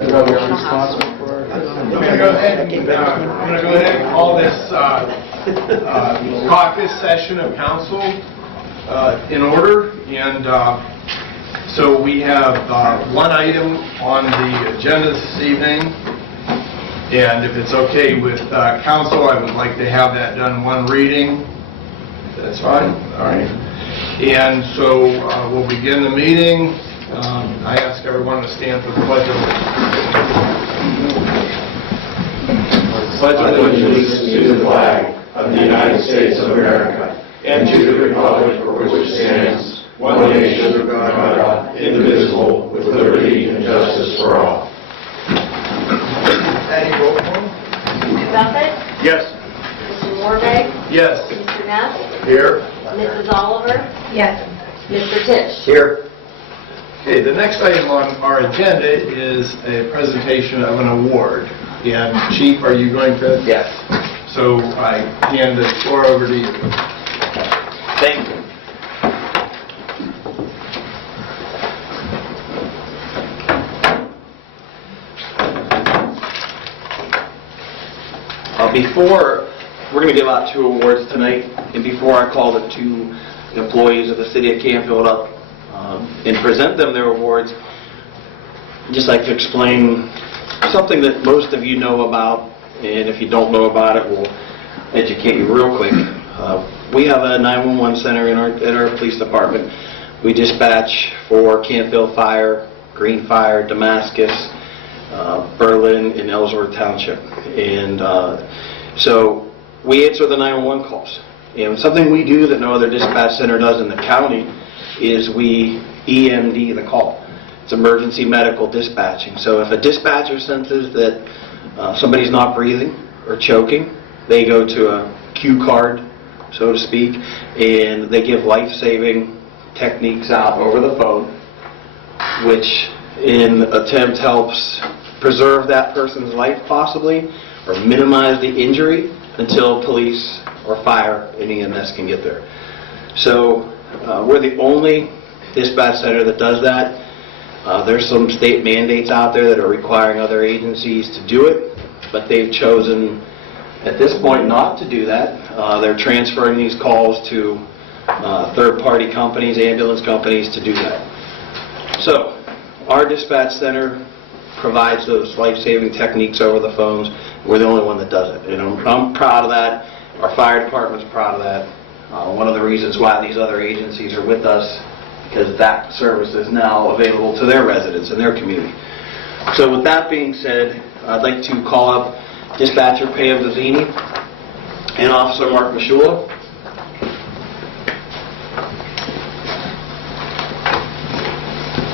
I'm going to go ahead and call this caucus session of council in order. And so we have one item on the agenda this evening. And if it's okay with council, I would like to have that done one reading. That's fine? All right. And so we'll begin the meeting. I ask everyone to stand for the Pledge of Allegiance. Pledge allegiance to the flag of the United States of America and to the republic for which it stands, one nation under God, indivisible, with liberty and justice for all. Patty, roll call. Mr. Buffett? Yes. Mr. Morvay? Yes. Mr. Neff? Here. Mrs. Oliver? Yes. Mr. Tisch? Here. Okay, the next item on our agenda is a presentation of an award. And Chief, are you going to? Yes. So I hand the floor over to you. Thank you. We're going to give out 2 awards tonight, and before I call the 2 employees of the City of Canfield up and present them their awards, I'd just like to explain something that most of you know about, and if you don't know about it, we'll educate you real quick. We have a 911 center in our police department. We dispatch for Canfield Fire, Green Fire, Damascus, Berlin, and Ellsworth Township. And so we answer the 911 calls. And something we do that no other dispatch center does in the county is we EMD the call. It's emergency medical dispatching. So if a dispatcher senses that somebody's not breathing or choking, they go to a cue card, so to speak, and they give life-saving techniques out over the phone, which in attempt helps preserve that person's life possibly, or minimize the injury until police or fire and EMS can get there. So we're the only dispatch center that does that. There's some state mandates out there that are requiring other agencies to do it, but they've chosen at this point not to do that. They're transferring these calls to third-party companies, ambulance companies, to do that. So our dispatch center provides those life-saving techniques over the phones. We're the only one that does it. I'm proud of that. Our fire department's proud of that. One of the reasons why these other agencies are with us, because that service is now available to their residents in their community. So with that being said, I'd like to call up Dispatcher Pam Zazzini and Officer Mark Mishula.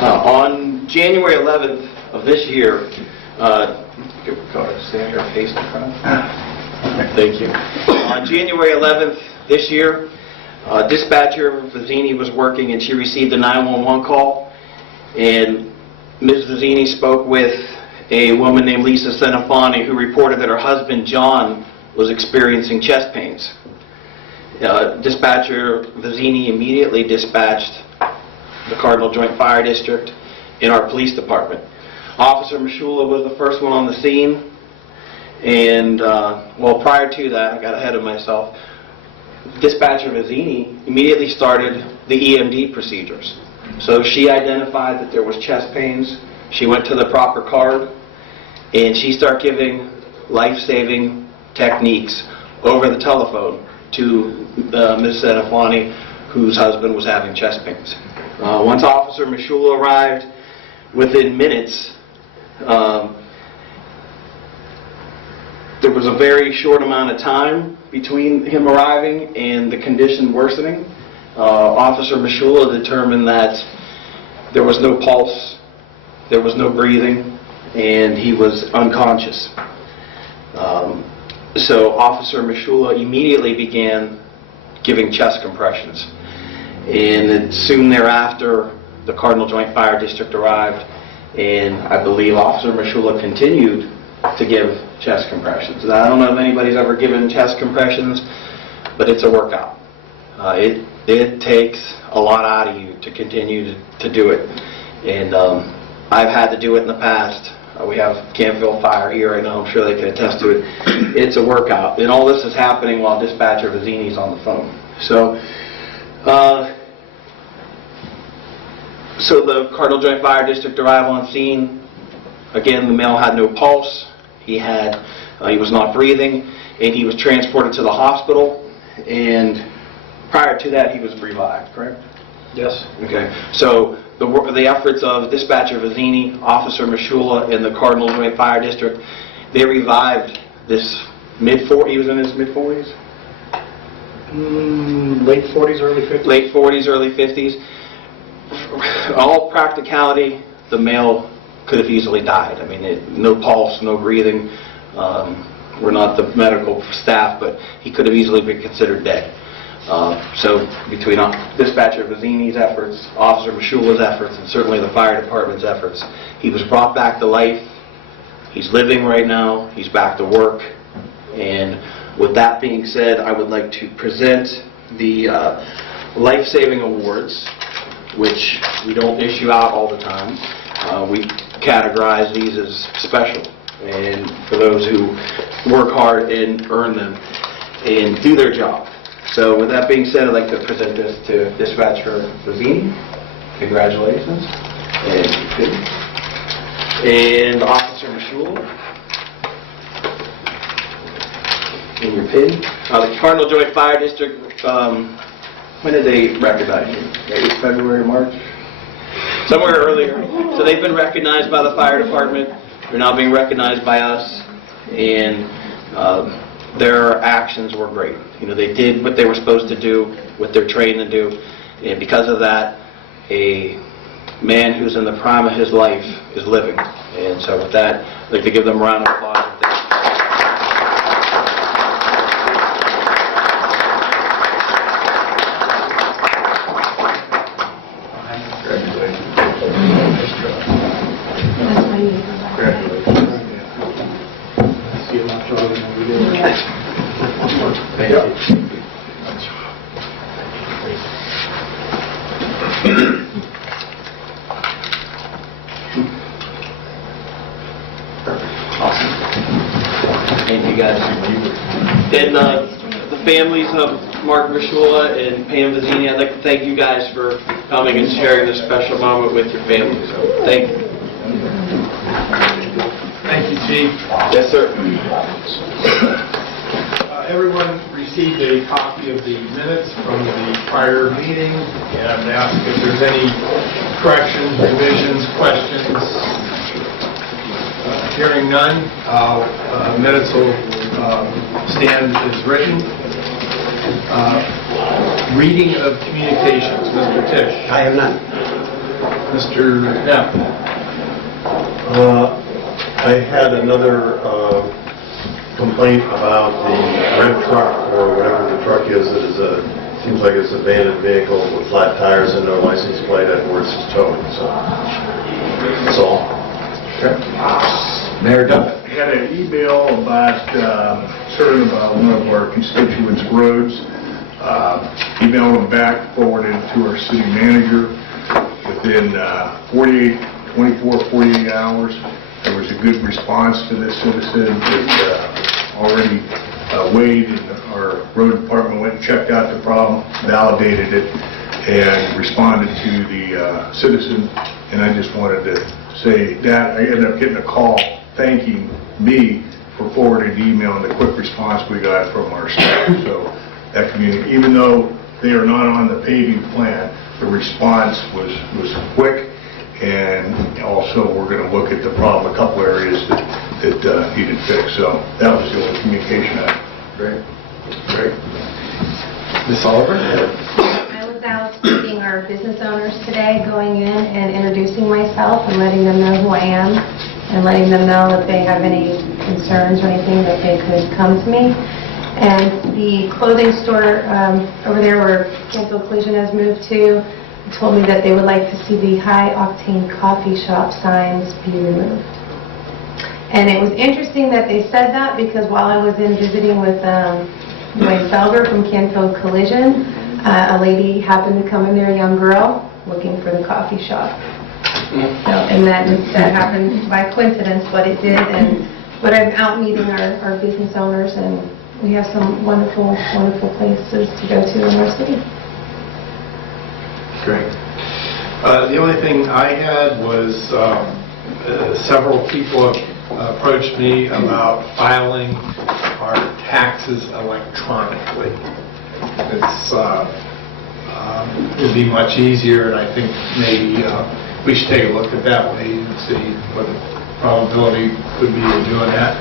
On January 11th of this year, stand here, face in front. Thank you. On January 11th this year, Dispatcher Zazzini was working and she received a 911 call, and Ms. Zazzini spoke with a woman named Lisa Senafani who reported that her husband John was experiencing chest pains. Dispatcher Zazzini immediately dispatched the Cardinal Joint Fire District in our police department. Officer Mishula was the first one on the scene, and well, prior to that, I got ahead of myself. Dispatcher Zazzini immediately started the EMD procedures. So she identified that there was chest pains. She went to the proper card, and she started giving life-saving techniques over the telephone to Ms. Senafani, whose husband was having chest pains. Once Officer Mishula arrived, within minutes, there was a very short amount of time between him arriving and the condition worsening. Officer Mishula determined that there was no pulse, there was no breathing, and he was unconscious. So Officer Mishula immediately began giving chest compressions. And soon thereafter, the Cardinal Joint Fire District arrived, and I believe Officer Mishula continued to give chest compressions. Now, I don't know if anybody's ever given chest compressions, but it's a workout. It takes a lot out of you to continue to do it. And I've had to do it in the past. We have Canfield Fire here right now. I'm sure they can attest to it. It's a workout. And all this is happening while Dispatcher Vizzini's on the phone. So the Cardinal Joint Fire District arrived on scene. Again, the male had no pulse. He was not breathing, and he was transported to the hospital. And prior to that, he was revived, correct? Yes. Okay. So the efforts of Dispatcher Vizzini, Officer Mashula, and the Cardinal Joint Fire District, they revived this he was in his mid-40s? Late 40s, early 50s? Late 40s, early 50s. All practicality, the male could have easily died. I mean, no pulse, no breathing. We're not the medical staff, but he could have easily been considered dead. So between Dispatcher Vizzini's efforts, Officer Mashula's efforts, and certainly the fire department's efforts, he was brought back to life. He's living right now. He's back to work. And with that being said, I would like to present the life-saving awards, which we don't issue out all the time. We categorize these as special, and for those who work hard and earn them and do their job. So with that being said, I'd like to present this to Dispatcher Vizzini. Congratulations. And Officer Mashula. And your pin. The Cardinal Joint Fire District, when did they recognize you? Maybe February, March? Somewhere earlier. So they've been recognized by the fire department. They're now being recognized by us. And their actions were great. You know, they did what they were supposed to do, what they're trained to do. And because of that, a man who's in the prime of his life is living. And so with that, I'd like to give them a round of applause. Awesome. Thank you guys. And the families of Mark Mashula and Pam Vizzini, I'd like to thank you guys for coming and sharing this special moment with your family. So thank you. Thank you, Chief. Yes, sir. Everyone received a copy of the minutes from the prior meeting, and ask if there's any corrections, revisions, questions. Hearing none, minutes will stand as written. Reading of communications, Mr. Tisch. I have none. Mr. Knapp. I had another complaint about the red truck, or whatever the truck is, that is seems like it's an abandoned vehicle with flat tires and no license plate at where it's towed, so that's all. Okay. Mayor Duffett. I got an email about concern about one of our constituents' roads. Emailed them back, forwarded it to our city manager. Within 48 hours, there was a good response to this citizen that already weighed, and our road department went and checked out the problem, validated it, and responded to the citizen. And I just wanted to say that I ended up getting a call thanking me for forwarding the email and the quick response we got from our staff. So that community, even though they are not on the paving plan, the response was quick. And also, we're going to look at the problem, a couple areas that needed fixed. So that was the only communication I had. Great. Great. Ms. Oliver? I was out meeting our business owners today, going in and introducing myself and letting them know who I am, and letting them know if they have any concerns or anything that they could come to me. And the clothing store over there where Canfield Collision has moved to told me that they would like to see the high-octane coffee shop signs be removed. And it was interesting that they said that, because while I was in visiting with Dwayne Felder from Canfield Collision, a lady happened to come in there, a young girl, looking for the coffee shop. And that happened by coincidence, but it did. But I'm out meeting our business owners, and we have some wonderful, wonderful places to go to in our city. Great. The only thing I had was several people approached me about filing our taxes electronically. It'd be much easier, and I think maybe we should take a look at that way and see what the probability would be of doing that.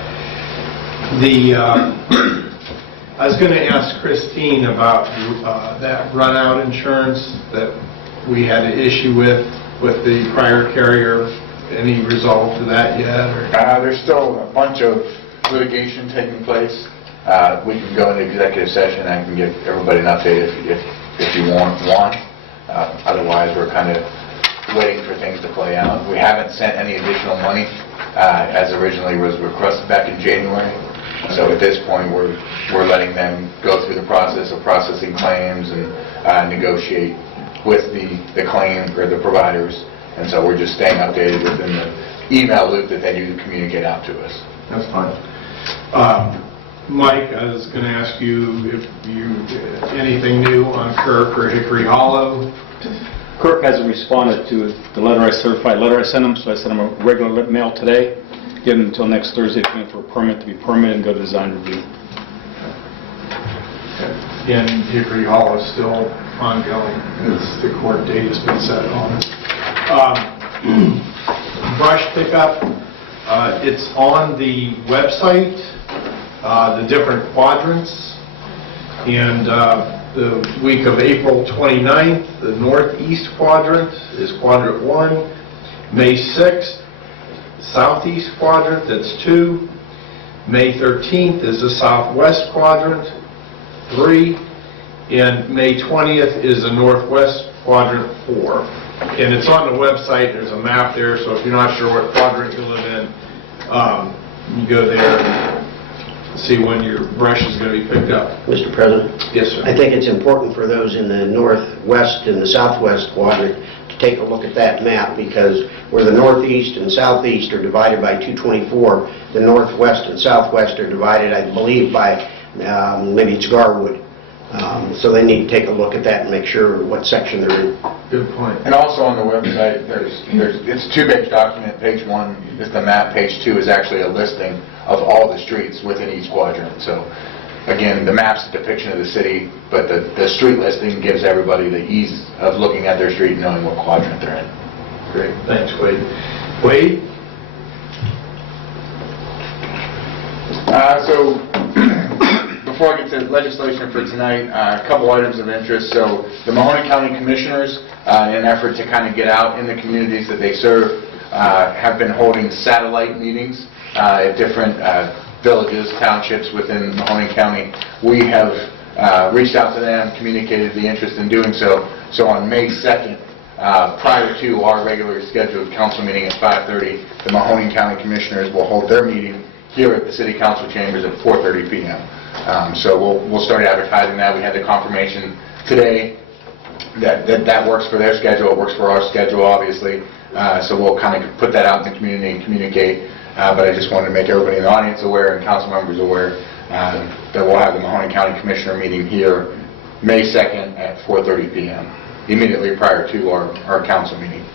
I was going to ask Christine about that run-out insurance that we had an issue with the prior carrier. Any result to that yet? Or? There's still a bunch of litigation taking place. We can go into executive session. I can give everybody an update if you want. Otherwise, we're kind of waiting for things to play out. We haven't sent any additional money as originally was requested back in January. So at this point, we're letting them go through the process of processing claims and negotiate with the claim or the providers. And so we're just staying updated within the email loop that they do communicate out to us. That's fine. Mike, I was going to ask you if anything new on Kirk or Hickory Hollow. Kirk hasn't responded to the certified letter I sent him, so I sent him a regular mail today. Give him until next Thursday to come in for a permit to be permitted and go to design review. And Hickory Hollow is still ongoing. The court date has been set on. Brush pickup, it's on the website, the different quadrants, and the week of April 29th, the northeast quadrant is quadrant 1, May 6th, southeast quadrant, that's 2, May 13th is the southwest quadrant, 3, and May 20th is the northwest quadrant, 4. And it's on the website, there's a map there, so if you're not sure what quadrant you live in, you go there and see when your brush is going to be picked up. Mr. President? Yes, sir. I think it's important for those in the northwest and the southwest quadrant to take a look at that map, because where the northeast and southeast are divided by 224, the northwest and southwest are divided, I believe, by maybe it's Garwood. So they need to take a look at that and make sure what section they're in. Good point. And also on the website, it's a two-page document. Page 1 is the map. Page 2 is actually a listing of all the streets within each quadrant. So again, the map's a depiction of the city, but the street listing gives everybody the ease of looking at their street and knowing what quadrant they're in. Great. Thanks, Wade. Wade? So before I get to legislation for tonight, a couple items of interest. So the Mahoning County Commissioners, in an effort to kind of get out in the communities that they serve, have been holding satellite meetings at different villages, townships within Mahoning County. We have reached out to them, communicated the interest in doing so. So on May 2nd, prior to our regularly scheduled council meeting at 5:30, the Mahoning County Commissioners will hold their meeting here at the City Council chambers at 4:30 p.m. So we'll start advertising that. We had the confirmation today that works for their schedule. It works for our schedule, obviously. So we'll kind of put that out in the community and communicate. But I just wanted to make everybody in the audience aware and council members aware that we'll have the Mahoning County Commissioner meeting here May 2nd at 4:30 p.m., immediately prior to our council meeting.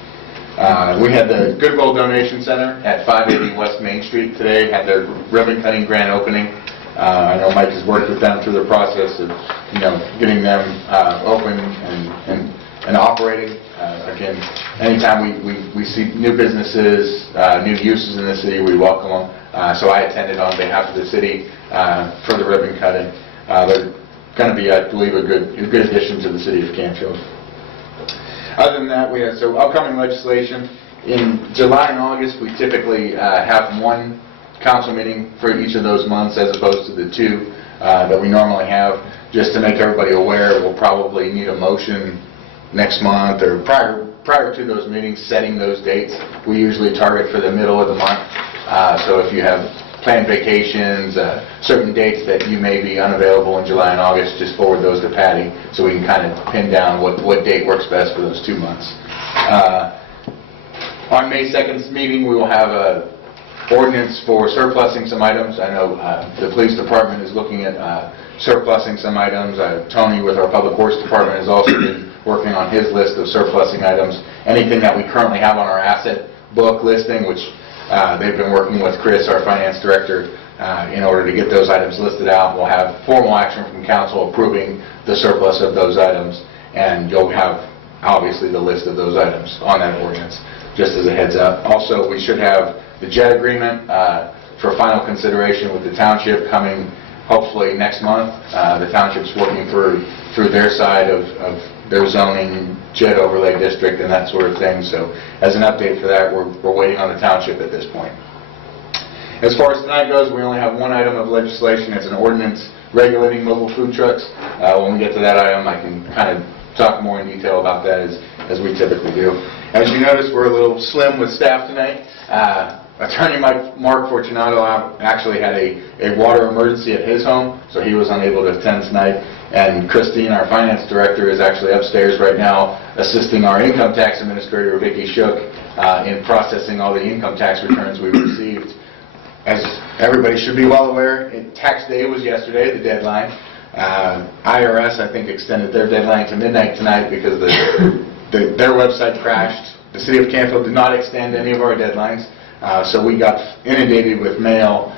We had the Goodwill Donation Center at 580 West Main Street today, had their ribbon cutting grand opening. I know Mike has worked with them through the process of, getting them open and operating. Again, anytime we see new businesses, new uses in the city, we welcome them. So I attended on behalf of the city for the ribbon cutting. They're going to be, I believe, a good addition to the city of Canfield. Other than that, we have upcoming legislation. In July and August, we typically have one council meeting for each of those months as opposed to the 2 that we normally have. Just to make everybody aware, we'll probably need a motion next month or prior to those meetings, setting those dates. We usually target for the middle of the month. So if you have planned vacations, certain dates that you may be unavailable in July and August, just forward those to Patty so we can kind of pin down what date works best for those 2 months. On May 2nd's meeting, we will have a ordinance for surplusing some items. I know the police department is looking at surplusing some items. Tony with our public works department has also been working on his list of surplusing items. Anything that we currently have on our asset book listing, which they've been working with Chris, our finance director, in order to get those items listed out. We'll have formal action from council approving the surplus of those items, and you'll have obviously the list of those items on that ordinance, just as a heads up. Also, we should have the JET agreement for final consideration with the township coming hopefully next month. The township's working through their side of their zoning, JET overlay district, and that sort of thing. So as an update for that, we're waiting on the township at this point. As far as tonight goes, we only have one item of legislation. It's an ordinance regulating mobile food trucks. When we get to that item, I can kind of talk more in detail about that as we typically do. As you notice, we're a little slim with staff tonight. Attorney Mark Fortunato actually had a water emergency at his home, so he was unable to attend tonight. And Christine, our finance director, is actually upstairs right now assisting our income tax administrator, Vicki Shook, in processing all the income tax returns we've received. As everybody should be well aware, tax day was yesterday, the deadline. IRS, I think, extended their deadline to midnight tonight because their website crashed. The city of Canfield did not extend any of our deadlines, so we got inundated with mail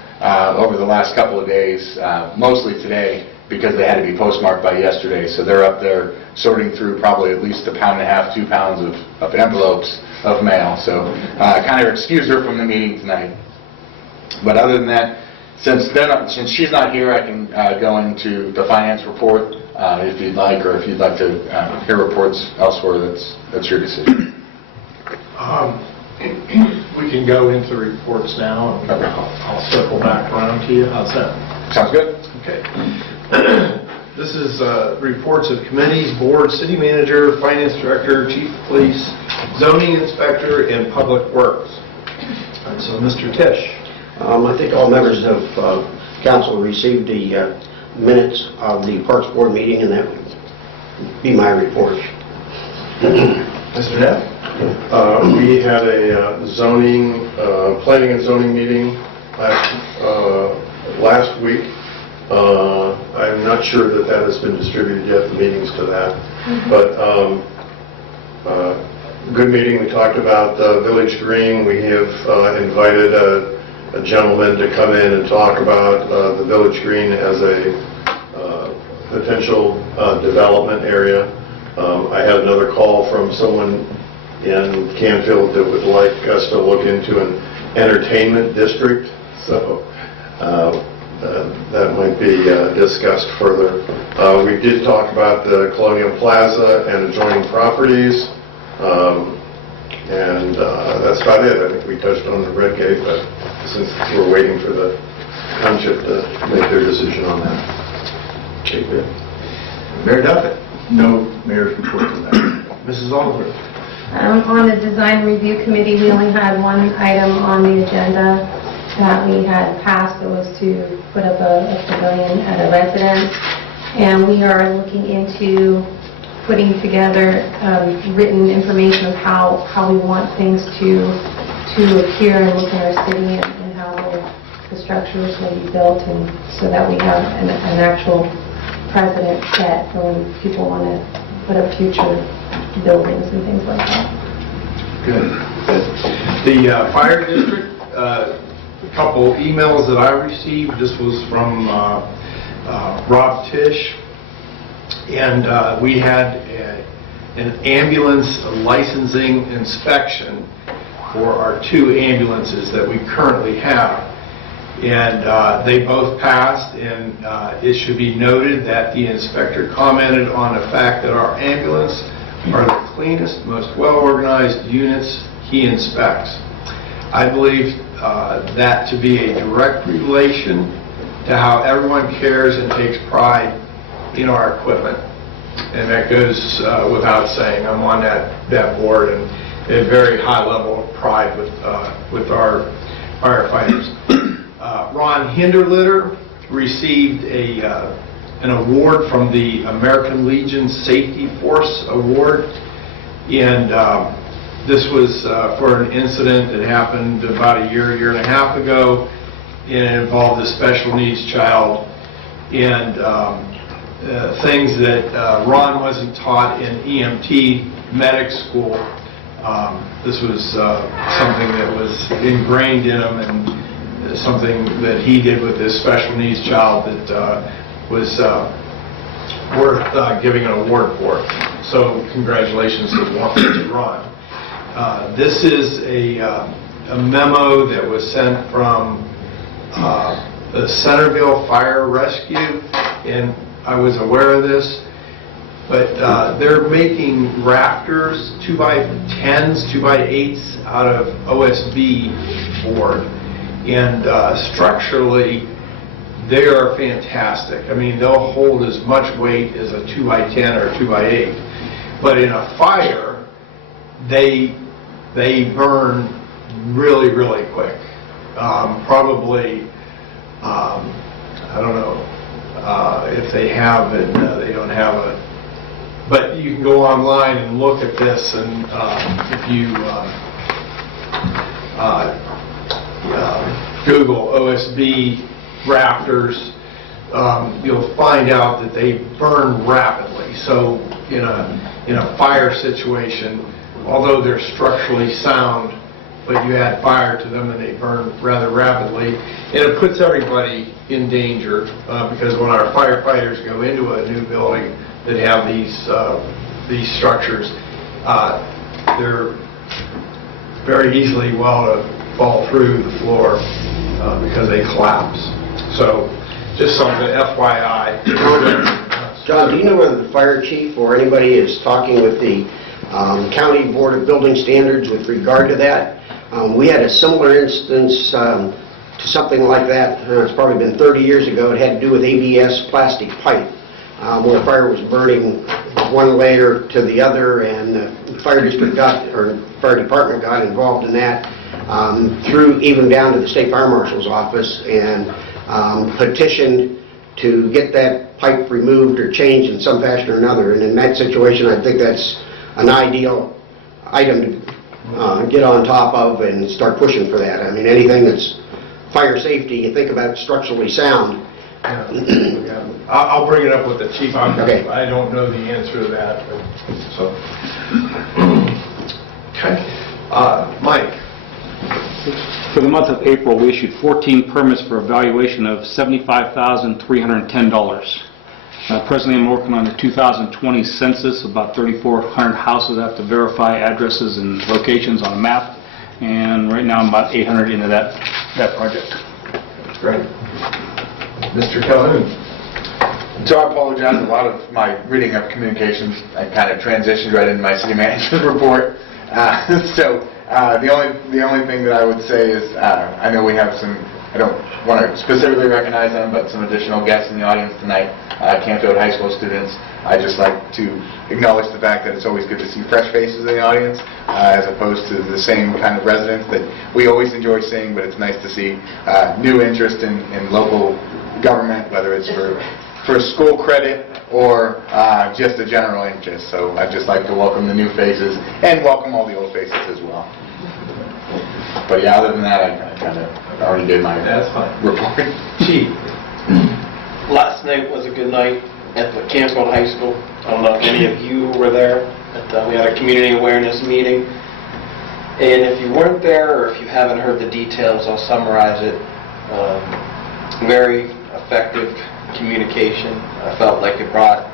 over the last couple of days, mostly today, because they had to be postmarked by yesterday. So they're up there sorting through probably at least 1.5 pounds, 2 pounds of envelopes of mail. So kind of excuse her from the meeting tonight. But other than that, since she's not here, I can go into the finance report if you'd like, or if you'd like to hear reports elsewhere, that's your decision. We can go into reports now, and Okay. I'll circle back around to you. How's that? Sounds good? Okay. This is reports of committees, board, city manager, finance director, chief of police, zoning inspector, and public works. So, Mr. Tisch. I think all members of council received the minutes of the Parks Board meeting, and that would be my report. Mr. Neff? We had a planning and zoning meeting last week. I'm not sure that has been distributed yet, the meetings to that. But good meeting. We talked about the Village Green. We have invited a gentleman to come in and talk about the Village Green as a potential development area. I had another call from someone in Canfield that would like us to look into an entertainment district, so that might be discussed further. We did talk about the Colonial Plaza and adjoining properties, and that's about it. I think we touched on the Red Gate, but since we're waiting for the township to make their decision on that. Okay, good. Mayor Duffett. No mayor's report tonight. Mrs. Oliver. On the design review committee, we only had one item on the agenda that we had passed. It was to put up a pavilion at a residence, and we are looking into putting together written information of how we want things to appear and look in our city, and how the structures will be built, and so that we have an actual precedent set for when people want to put up future buildings and things like that. Good. The fire district, a couple emails that I received. This was from Rob Tisch, and we had an ambulance licensing inspection for our 2 ambulances that we currently have. And they both passed, and it should be noted that the inspector commented on the fact that our ambulance are the cleanest, most well-organized units he inspects. I believe that to be a direct relation to how everyone cares and takes pride in our equipment. And that goes without saying. I'm on that board, and a very high level of pride with our firefighters. Ron Hinderlitter received an award from the American Legion Safety Force Award, and This was for an incident that happened about a year and a half ago, and it involved a special needs child, and things that Ron wasn't taught in EMT medic school. This was something that was ingrained in him, and something that he did with this special needs child that was worth giving an award for. So congratulations to Ron. This is a memo that was sent from the Centerville Fire Rescue, and I was aware of this, but they're making rafters, 2x10s, 2x8s out of OSB board, and structurally they are fantastic. I mean, they'll hold as much weight as a 2x10 or 2x8, but in a fire they burn really, really quick. Probably, I don't know if they have it, they don't have it. But you can go online and look at this, and if you Google OSB rafters, you'll find out that they burn rapidly. So in a fire situation, although they're structurally sound, but you add fire to them and they burn rather rapidly, and it puts everybody in danger because when our firefighters go into a new building that have these structures, they're very easily to fall through the floor because they collapse. So just something FYI. John, do you know whether the fire chief or anybody is talking with the County Board of Building Standards with regard to that? We had a similar instance to something like that. It's probably been 30 years ago. It had to do with ABS plastic pipe, where the fire was burning one layer to the other, and the fire department got involved in that, through even down to the state fire marshal's office, and petitioned to get that pipe removed or changed in some fashion or another. And in that situation, I think that's an ideal item to get on top of and start pushing for that. I mean, anything that's fire safety, you think about structurally sound. Yeah. I'll bring it up with the chief. Okay. I don't know the answer to that. So, okay. Mike. For the month of April, we issued 14 permits for evaluation of $75,310. Presently, I'm working on the 2020 census. About 3,400 houses. I have to verify addresses and locations on a map, and right now I'm about 800 into that project. Great. Mr. Calhoun. So I apologize, a lot of my reading of communications, I kind of transitioned right into my city manager's report. The only thing that I would say is, I know we have some, I don't want to specifically recognize them, but some additional guests in the audience tonight, Canfield High School students. I'd just like to acknowledge the fact that it's always good to see fresh faces in the audience, as opposed to the same kind of residents that we always enjoy seeing, but it's nice to see new interest in local government, whether it's for school credit or just a general interest. So I'd just like to welcome the new faces and welcome all the old faces as well. But yeah, other than that, I kind of already did my report. Chief. Last night was a good night at the Canfield High School. I don't know if any of you were there, but we had a community awareness meeting. And if you weren't there, or if you haven't heard the details, I'll summarize it. Very effective communication. I felt like it brought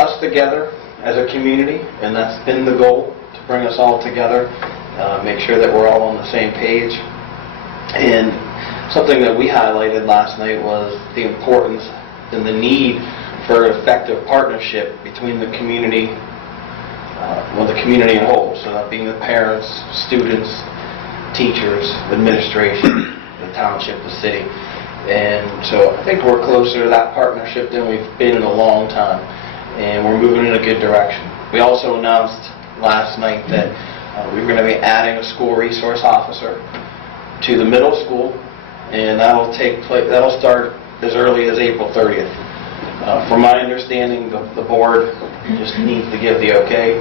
us together as a community, and that's been the goal, to bring us all together, make sure that we're all on the same page. And something that we highlighted last night was the importance and the need for effective partnership between the community, the community in whole, so that being the parents, students, teachers, administration, the township, the city. And so I think we're closer to that partnership than we've been in a long time, and we're moving in a good direction. We also announced last night that we were going to be adding a school resource officer to the middle school, and that'll start as early as April 30th. From my understanding, the board just needs to give the okay,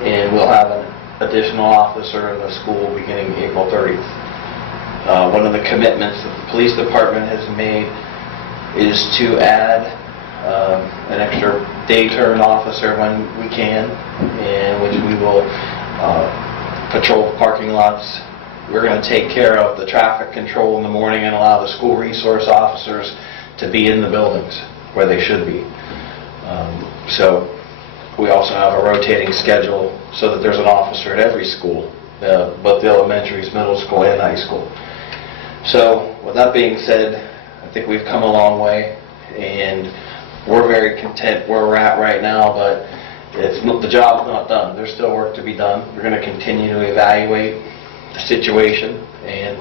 and we'll have additional officer in the school beginning April 30th. One of the commitments that the police department has made is to add an extra day turn officer when we can, in which we will patrol parking lots. We're going to take care of the traffic control in the morning and allow the school resource officers to be in the buildings where they should be. So we also have a rotating schedule so that there's an officer at every school, both the elementaries, middle school, and high school. So with that being said, I think we've come a long way, and we're very content where we're at right now, but the job's not done. There's still work to be done. We're going to continue to evaluate the situation, and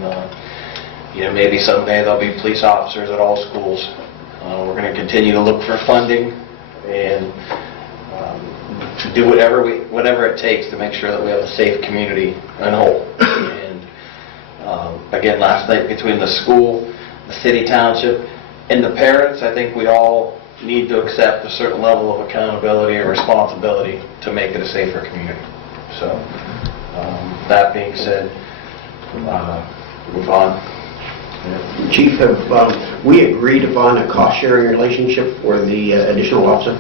maybe someday there'll be police officers at all schools. We're going to continue to look for funding and do whatever it takes to make sure that we have a safe community and whole. And again, last night between the school, the city, township, and the parents, I think we all need to accept a certain level of accountability or responsibility to make it a safer community. So, that being said, move on. Chief, have we agreed upon a cost-sharing relationship for the additional officer?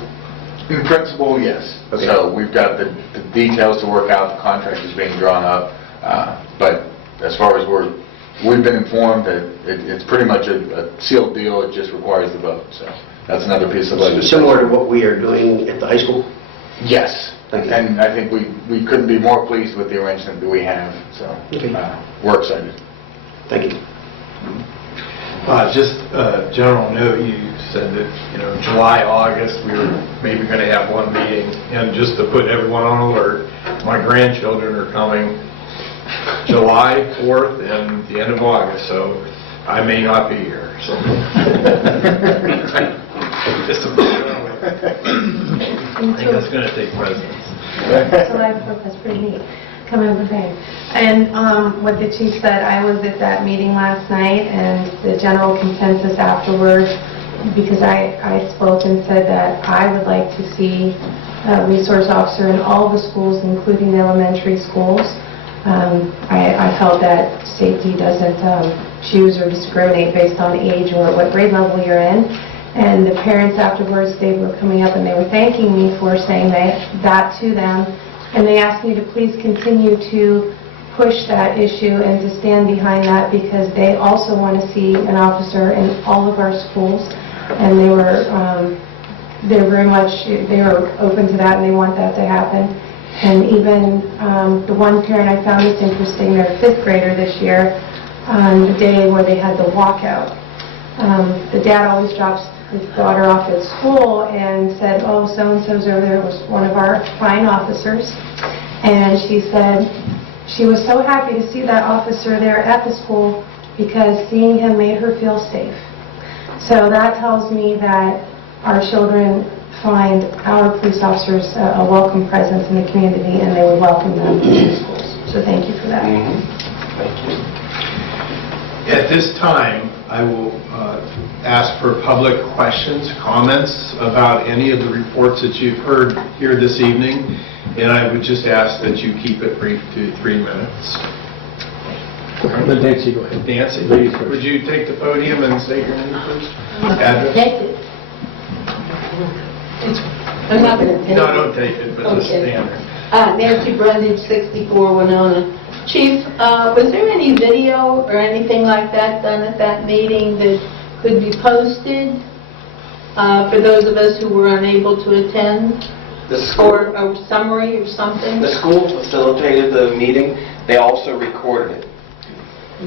In principle, yes. Okay. So we've got the details to work out, the contract is being drawn up, but as far as we've been informed that it's pretty much a sealed deal, it just requires the vote. So that's another piece of legislation. Similar to what we are doing at the high school? Yes. Thank you. And I think we couldn't be more pleased with the arrangement that we have, so we're excited. Thank you. Just a general note, you said that, July, August, we were maybe going to have one meeting. And just to put everyone on alert, my grandchildren are coming July 4th and the end of August, so I may not be here. So. Just a I think it's going to take precedence. July 4th, that's pretty neat. Come over there. And what the chief said, I was at that meeting last night, and the general consensus afterwards, because I spoke and said that I would like to see a resource officer in all the schools, including the elementary schools. I felt that safety doesn't choose or discriminate based on age or what grade level you're in. And the parents afterwards, they were coming up and they were thanking me for saying that to them. And they asked me to please continue to push that issue and to stand behind that, because they also want to see an officer in all of our schools. And they were open to that, and they want that to happen. And even the one parent I found this interesting, their 5th grader this year, on the day where they had the walkout, the dad always drops his daughter off at school and said, oh, so-and-so's over there, was one of our fine officers. And she said she was so happy to see that officer there at the school because seeing him made her feel safe. So that tells me that our children find our police officers a welcome presence in the community, and they would welcome them to the schools. So thank you for that. Thank you. At this time, I will ask for public questions, comments about any of the reports that you've heard here this evening, and I would just ask that you keep it brief to 3 minutes. Let Nancy go ahead. Nancy, Ladies first. would you take the podium and state your name first? Address? I'm not going to take it. No, don't take it, but just Okay. stand there. Nancy Brundage, 64 Winona. Chief, was there any video or anything like that done at that meeting that could be posted for those of us who were unable to attend? Or a summary or something? The school facilitated the meeting. They also recorded it.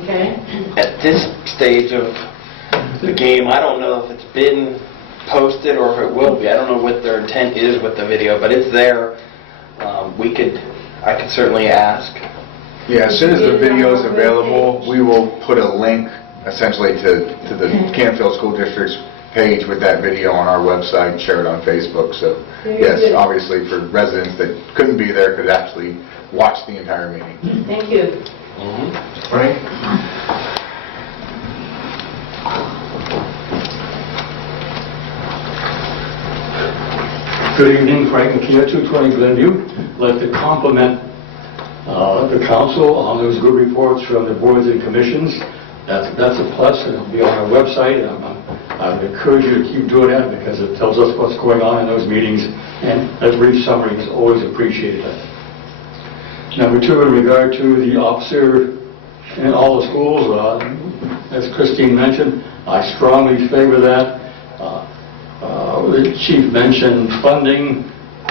Okay. At this stage of the game, I don't know if it's been posted or if it will be. I don't know what their intent is with the video, but it's there. I could certainly ask. Yeah, as soon as the video is available, we will put a link essentially to the Canfield School District's page with that video on our website, share it on Facebook. So yes, obviously for residents that couldn't be there could actually watch the entire meeting. Thank you. Frank? Good evening, Frank McKenna, 220 Glenview. I'd like to compliment the council on those good reports from the boards and commissions. That's a plus, and it'll be on our website. I would encourage you to keep doing that because it tells us what's going on in those meetings, and a brief summary is always appreciated. Number two, in regard to the officer in all the schools, as Christine mentioned, I strongly favor that. The chief mentioned funding.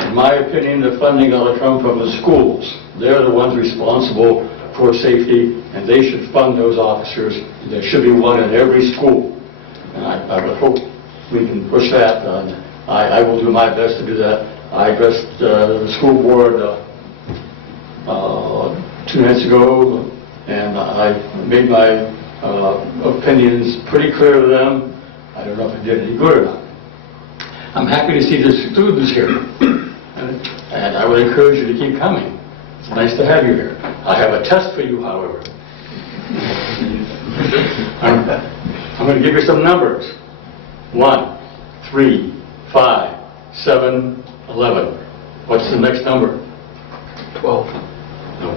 In my opinion, the funding ought to come from the schools. They're the ones responsible for safety, and they should fund those officers. There should be one in every school. And I would hope we can push that. I will do my best to do that. I addressed the school board 2 nights ago, and I made my opinions pretty clear to them. I don't know if it did any good or not. I'm happy to see the students here, and I would encourage you to keep coming. It's nice to have you here. I have a test for you, however. I'm going to give you some numbers. 1, 3, 5, 7, 11. What's the next number? 12. No.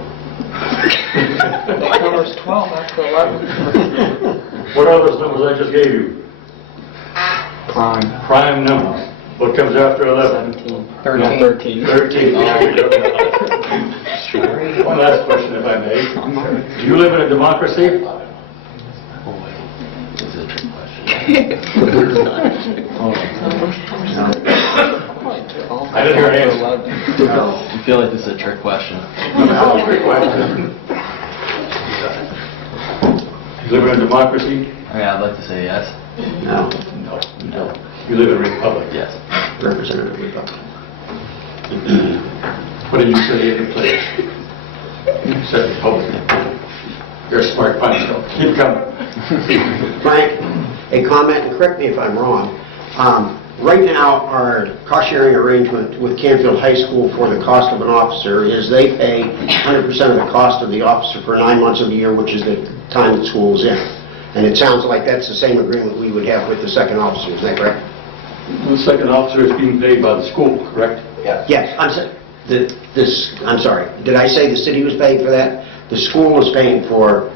Number's 12 after 11. What are those numbers I just gave you? Prime. Prime numbers. What comes after 11? 13. 13. One last question, if I may. Do you live in a democracy? I didn't hear an answer. I feel like this is a trick question. No, great question. You live in a democracy? Yeah, I'd like to say yes. No, No, you don't. You live in a republic. Yes. Representative Republic. What did you say in the place? You said republic. You're a smart bunch, so keep coming. Frank, a comment, and correct me if I'm wrong. Right now, our cost-sharing arrangement with Canfield High School for the cost of an officer is they pay 100% of the cost of the officer for 9 months of the year, which is the time that school is in. And it sounds like that's the same agreement we would have with the second officer, is that correct? The second officer is being paid by the school, correct? Yes, I'm sorry. Did I say the city was paying for that? The school is paying for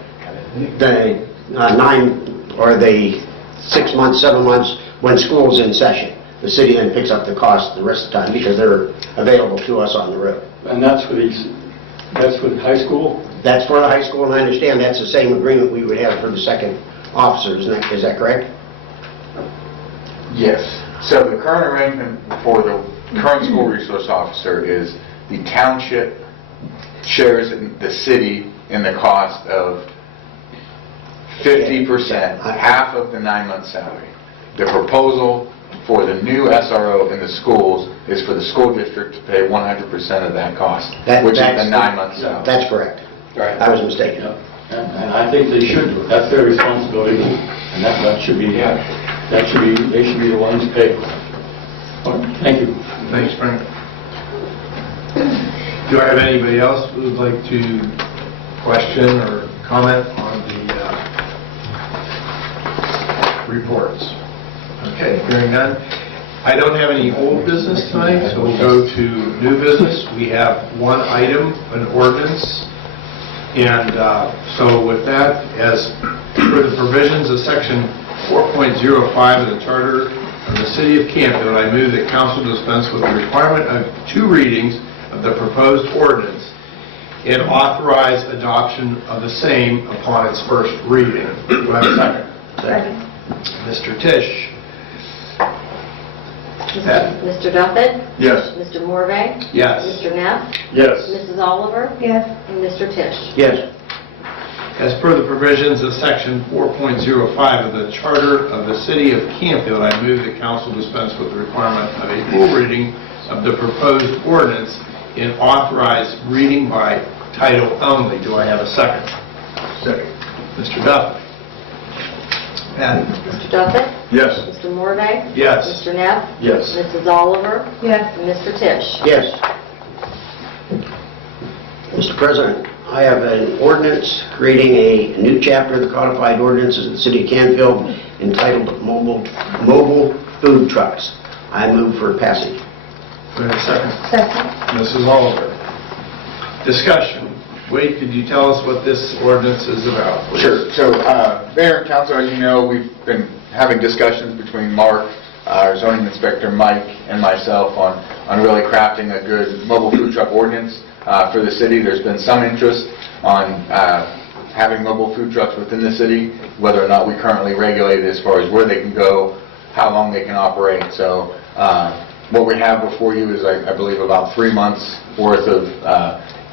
the 9 or the 6 months, 7 months when school's in session. The city then picks up the cost the rest of the time because they're available to us on the road. And that's for the high school? That's for the high school, and I understand that's the same agreement we would have for the second officer, is that correct? Yes. So the current arrangement for the current school resource officer is the township shares the city in the cost of 50%, half of the 9-month salary. The proposal for the new SRO in the schools is for the school district to pay 100% of that cost, which is the 9-month salary. That's correct. Right. I was mistaken. And I think they should do it. That's their responsibility, and that should be, they should be the ones paid. All right, thank you. Thanks, Frank. Do I have anybody else who would like to question or comment on the reports? Okay, hearing none. I don't have any old business tonight, so we'll go to new business. We have one item, an ordinance. And so with that, as for the provisions of section 4.05 of the Charter of the City of Canfield, I move that council dispense with the requirement of 2 readings of the proposed ordinance and authorize adoption of the same upon its first reading. Do I have a second? Second. Mr. Tisch. Mr. Duffett? Yes. Mr. Morvay? Yes. Mr. Neff? Yes. Mrs. Oliver? Yes. And Mr. Tisch? Yes. As per the provisions of section 4.05 of the Charter of the City of Canfield, I move that council dispense with the requirement of a full reading of the proposed ordinance and authorize reading by title only. Do I have a second? Second. Mr. Duffy. Patty? Mr. Duffett? Yes. Mr. Morvay? Yes. Mr. Neff? Yes. Mrs. Oliver? Yes. And Mr. Tisch? Yes. Mr. President, I have an ordinance creating a new chapter of the codified ordinances of the City of Canfield entitled Mobile Food Trucks. I move for passage. Do I have a second? Second. Mrs. Oliver. Discussion. Wade, could you tell us what this ordinance is about, please? Sure. So, Mayor and Council, as you know, we've been having discussions between Mark, our zoning inspector, Mike, and myself on really crafting a good mobile food truck ordinance for the city. There's been some interest on having mobile food trucks within the city, whether or not we currently regulate it as far as where they can go, how long they can operate. So what we have before you is, I believe, about 3 months worth of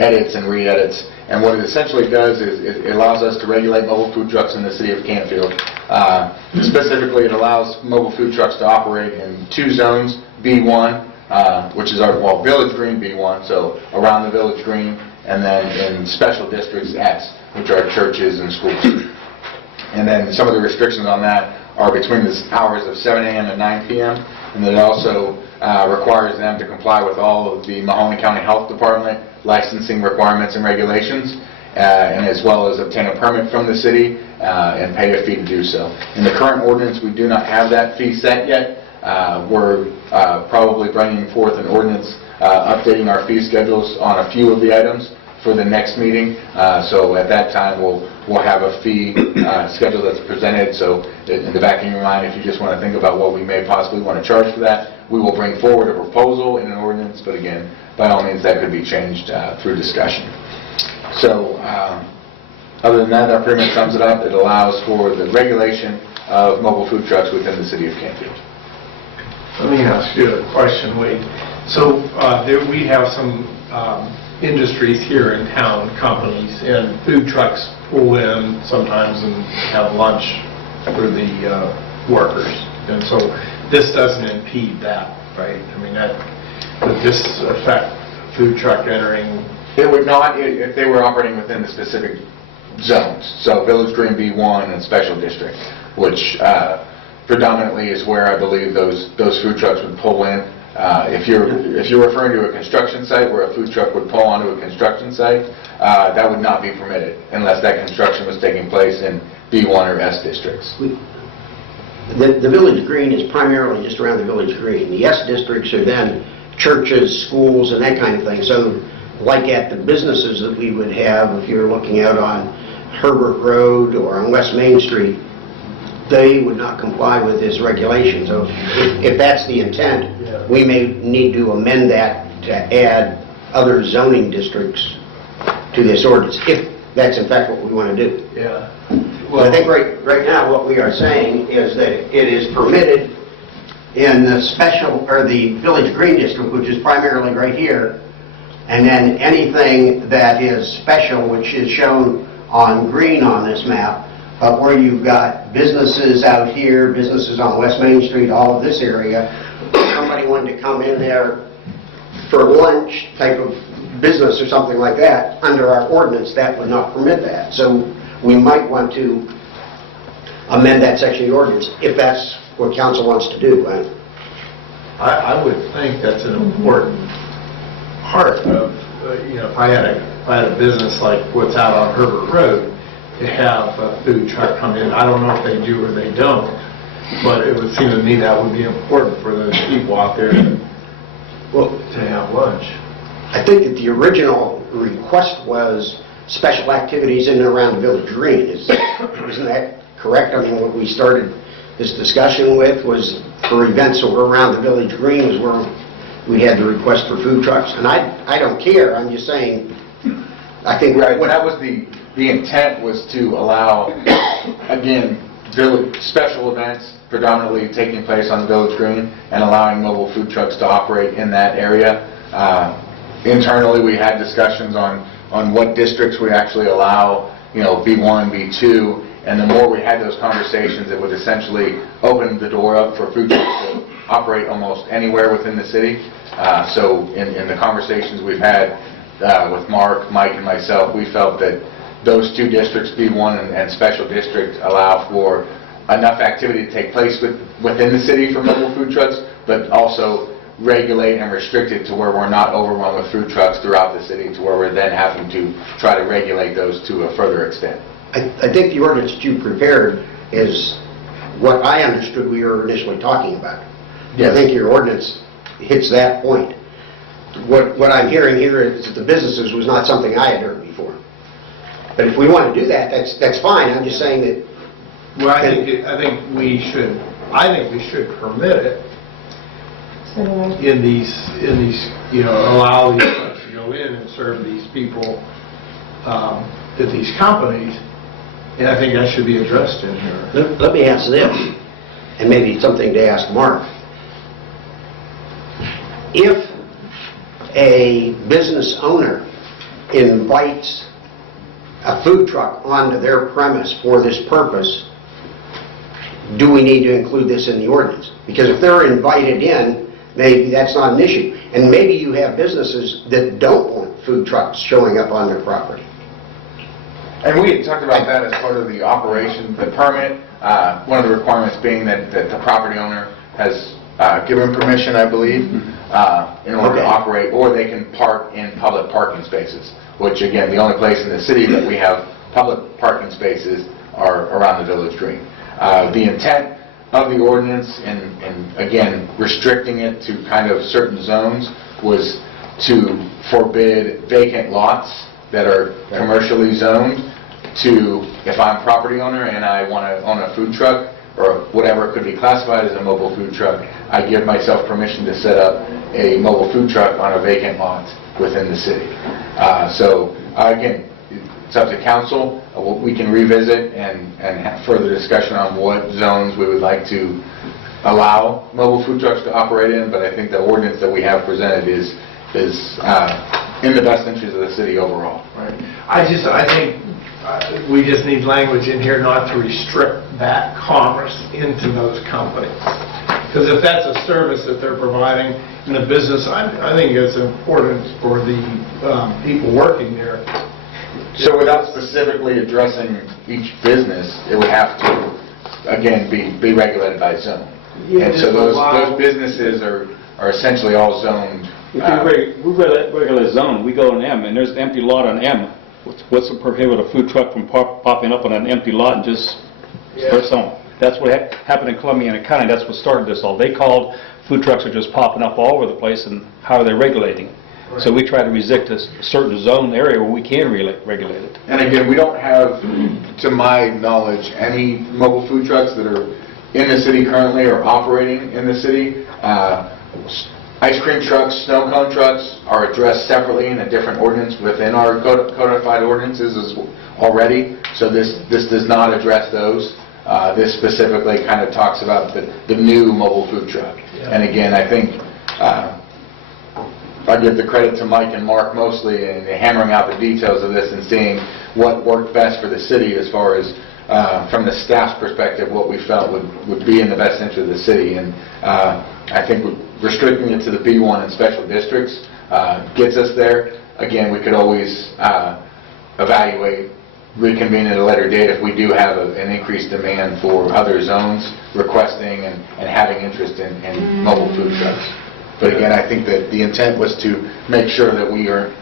edits and re-edits. And what it essentially does is it allows us to regulate mobile food trucks in the city of Canfield. Specifically, it allows mobile food trucks to operate in 2 zones, B1, which is our Village Green B1, so around the Village Green, and then in special districts X, which are churches and schools. And then some of the restrictions on that are between the hours of 7 a.m. and 9 p.m., and then it also requires them to comply with all of the Mahoning County Health Department licensing requirements and regulations, and as well as obtain a permit from the city and pay a fee to do so. In the current ordinance, we do not have that fee set yet. We're probably bringing forth an ordinance updating our fee schedules on a few of the items for the next meeting. So at that time, we'll have a fee schedule that's presented. So in the back of your mind, if you just want to think about what we may possibly want to charge for that, we will bring forward a proposal in an ordinance. But again, by all means, that could be changed through discussion. So other than that pretty much sums it up. It allows for the regulation of mobile food trucks within the city of Canfield. Let me ask you a question, Wade. So we have some industries here in town, companies, and food trucks pull in sometimes and have lunch for the workers. And so this doesn't impede that, right? I mean, would this affect food truck entering? It would not if they were operating within the specific zones. So Village Green B1 and Special District, which predominantly is where I believe those food trucks would pull in. If you're referring to a construction site where a food truck would pull onto a construction site, that would not be permitted unless that construction was taking place in B1 or S districts. The Village Green is primarily just around the Village Green. The S districts are then churches, schools, and that kind of thing. So like at the businesses that we would have, if you're looking out on Herbert Road or on West Main Street, they would not comply with this regulation. So if that's the intent, we may need to amend that to add other zoning districts to this ordinance, if that's in fact what we want to do. Yeah. Well, I think right now what we are saying is that it is permitted in the special, or the Village Green District, which is primarily right here, and then anything that is special, which is shown on green on this map, but where you've got businesses out here, businesses on West Main Street, all of this area, somebody wanted to come in there for lunch type of business or something like that, under our ordinance, that would not permit that. So we might want to amend that section of the ordinance, if that's what council wants to do. I would think that's an important part of, if I had a business like what's out on Herbert Road, to have a food truck come in. I don't know if they do or they don't, but it would seem to me that would be important for those people out there to have lunch. I think that the original request was special activities in and around the Village Green. Isn't that correct? I mean, what we started this discussion with was for events around the Village Green was where we had the request for food trucks. And I don't care. I'm just saying, I think... Right, well, that was the intent, was to allow, again, special events predominantly taking place on the Village Green and allowing mobile food trucks to operate in that area. Internally, we had discussions on what districts we actually allow, B1, B2, and the more we had those conversations, it would essentially open the door up for food trucks to operate almost anywhere within the city. So in the conversations we've had with Mark, Mike, and myself, we felt that those 2 districts, B1 and Special District, allow for enough activity to take place within the city for mobile food trucks, but also regulate and restrict it to where we're not overrun with food trucks throughout the city, to where we're then having to try to regulate those to a further extent. I think the ordinance that you prepared is what I understood we were initially talking about. Yes. I think your ordinance hits that point. What I'm hearing here is that the businesses was not something I had heard before. But if we want to do that, that's fine. I'm just saying that, Well, I think we should permit it So do I. in these, allow these folks to go in and serve these people at these companies, and I think that should be addressed in here. let me ask this, and maybe it's something to ask Mark. If a business owner invites a food truck onto their premise for this purpose, do we need to include this in the ordinance? Because if they're invited in, maybe that's not an issue. And maybe you have businesses that don't want food trucks showing up on their property. And we had talked about that as part of the operation, the permit, one of the requirements being that the property owner has given permission, I believe, in order to operate, or they can park in public parking spaces, which again, the only place in the city that we have public parking spaces are around the Village Green. The intent of the ordinance, and again, restricting it to kind of certain zones, was to forbid vacant lots that are commercially zoned to, if I'm a property owner and I want to own a food truck, or whatever could be classified as a mobile food truck, I give myself permission to set up a mobile food truck on a vacant lot within the city. So again, it's up to council. We can revisit and have further discussion on what zones we would like to allow mobile food trucks to operate in, but I think the ordinance that we have presented is in the best interest of the city overall. Right. I think we just need language in here not to restrict that commerce into those companies. Because if that's a service that they're providing in a business, I think it's important for the people working there. So without specifically addressing each business, it would have to, again, be regulated by zone. And so those businesses are essentially all zoned. We regular zone, we go on M, and there's an empty lot on M. What's to prohibit a food truck from popping up on an empty lot and just for some? That's what happened in Columbia County. That's what started this all. They called food trucks are just popping up all over the place, and how are they regulating? Right. So we try to restrict a certain zone area where we can regulate it. And again, we don't have, to my knowledge, any mobile food trucks that are in the city currently or operating in the city. Ice cream trucks, snow cone trucks are addressed separately in a different ordinance within our codified ordinances already. So this does not address those. This specifically kind of talks about the new mobile food truck. Yeah. And again, I think I give the credit to Mike and Mark mostly in hammering out the details of this and seeing what worked best for the city as far as from the staff's perspective, what we felt would be in the best interest of the city. And I think restricting it to the B1 and special districts gets us there. Again, we could always evaluate, reconvene at a later date if we do have an increased demand for other zones requesting and having interest in mobile food trucks. But again, I think that the intent was to make sure that we aren't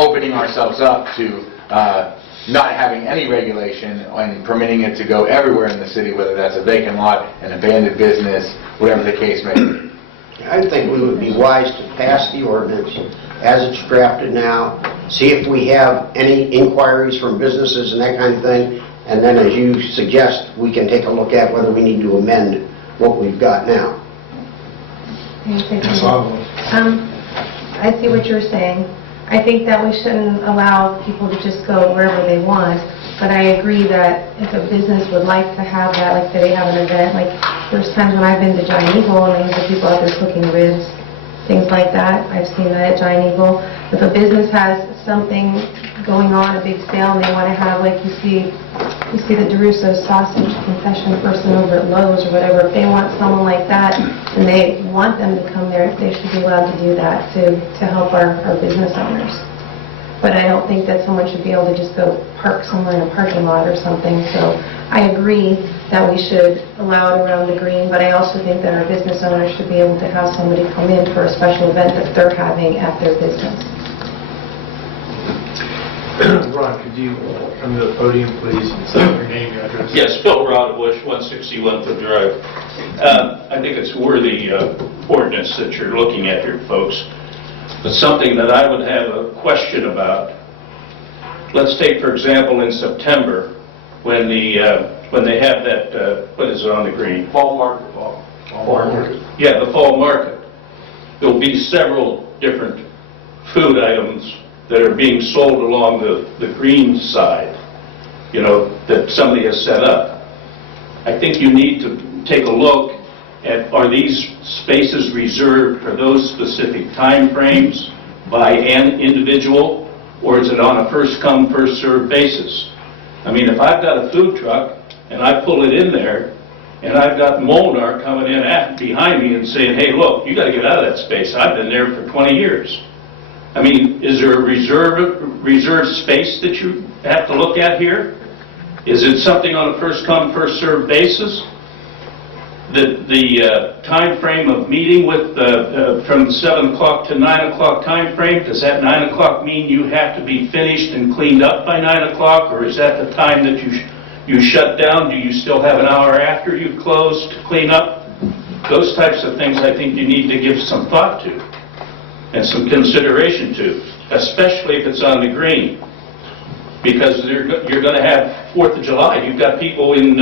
opening ourselves up to not having any regulation and permitting it to go everywhere in the city, whether that's a vacant lot, an abandoned business, whatever the case may be. I think we would be wise to pass the ordinance as it's drafted now, see if we have any inquiries from businesses and that kind of thing, and then as you suggest, we can take a look at whether we need to amend what we've got now. I see what you're saying. I think that we shouldn't allow people to just go wherever they want, but I agree that if a business would like to have that, like say they have an event, like there's times when I've been to Giant Eagle and there's people out there cooking ribs, things like that. I've seen that at Giant Eagle. If a business has something going on, a big sale, and they want to have, like you see the DeRusso sausage confession person over at Lowe's or whatever, if they want someone like that and they want them to come there, they should be allowed to do that to help our business owners. But I don't think that someone should be able to just go park somewhere in a parking lot or something. So I agree that we should allow it around the green, but I also think that our business owners should be able to have somebody come in for a special event that they're having at their business. Ron, could you come to the podium, please, and say your name, your address? Yes, Phil Rodbush, 161 Foot Drive. I think it's worthy ordinance that you're looking at here, folks. But something that I would have a question about let's take, for example, in September, when they have that, what is it on the green? Fall market. Yeah, the fall market. There'll be several different food items that are being sold along the green side, that somebody has set up. I think you need to take a look at, are these spaces reserved for those specific time frames by an individual, or is it on a first-come, first-served basis? I mean, if I've got a food truck and I pull it in there, and I've got Molnar coming in behind me and saying, hey, look, you got to get out of that space. I've been there for 20 years. I mean, is there a reserved space that you have to look at here? Is it something on a first-come, first-served basis? The time frame of meeting with from 7 o'clock to 9 o'clock time frame, does that 9 o'clock mean you have to be finished and cleaned up by 9 o'clock, or is that the time that you shut down? Do you still have an hour after you close to clean up? Those types of things I think you need to give some thought to and some consideration to, especially if it's on the green. Because you're going to have 4th of July. You've got people in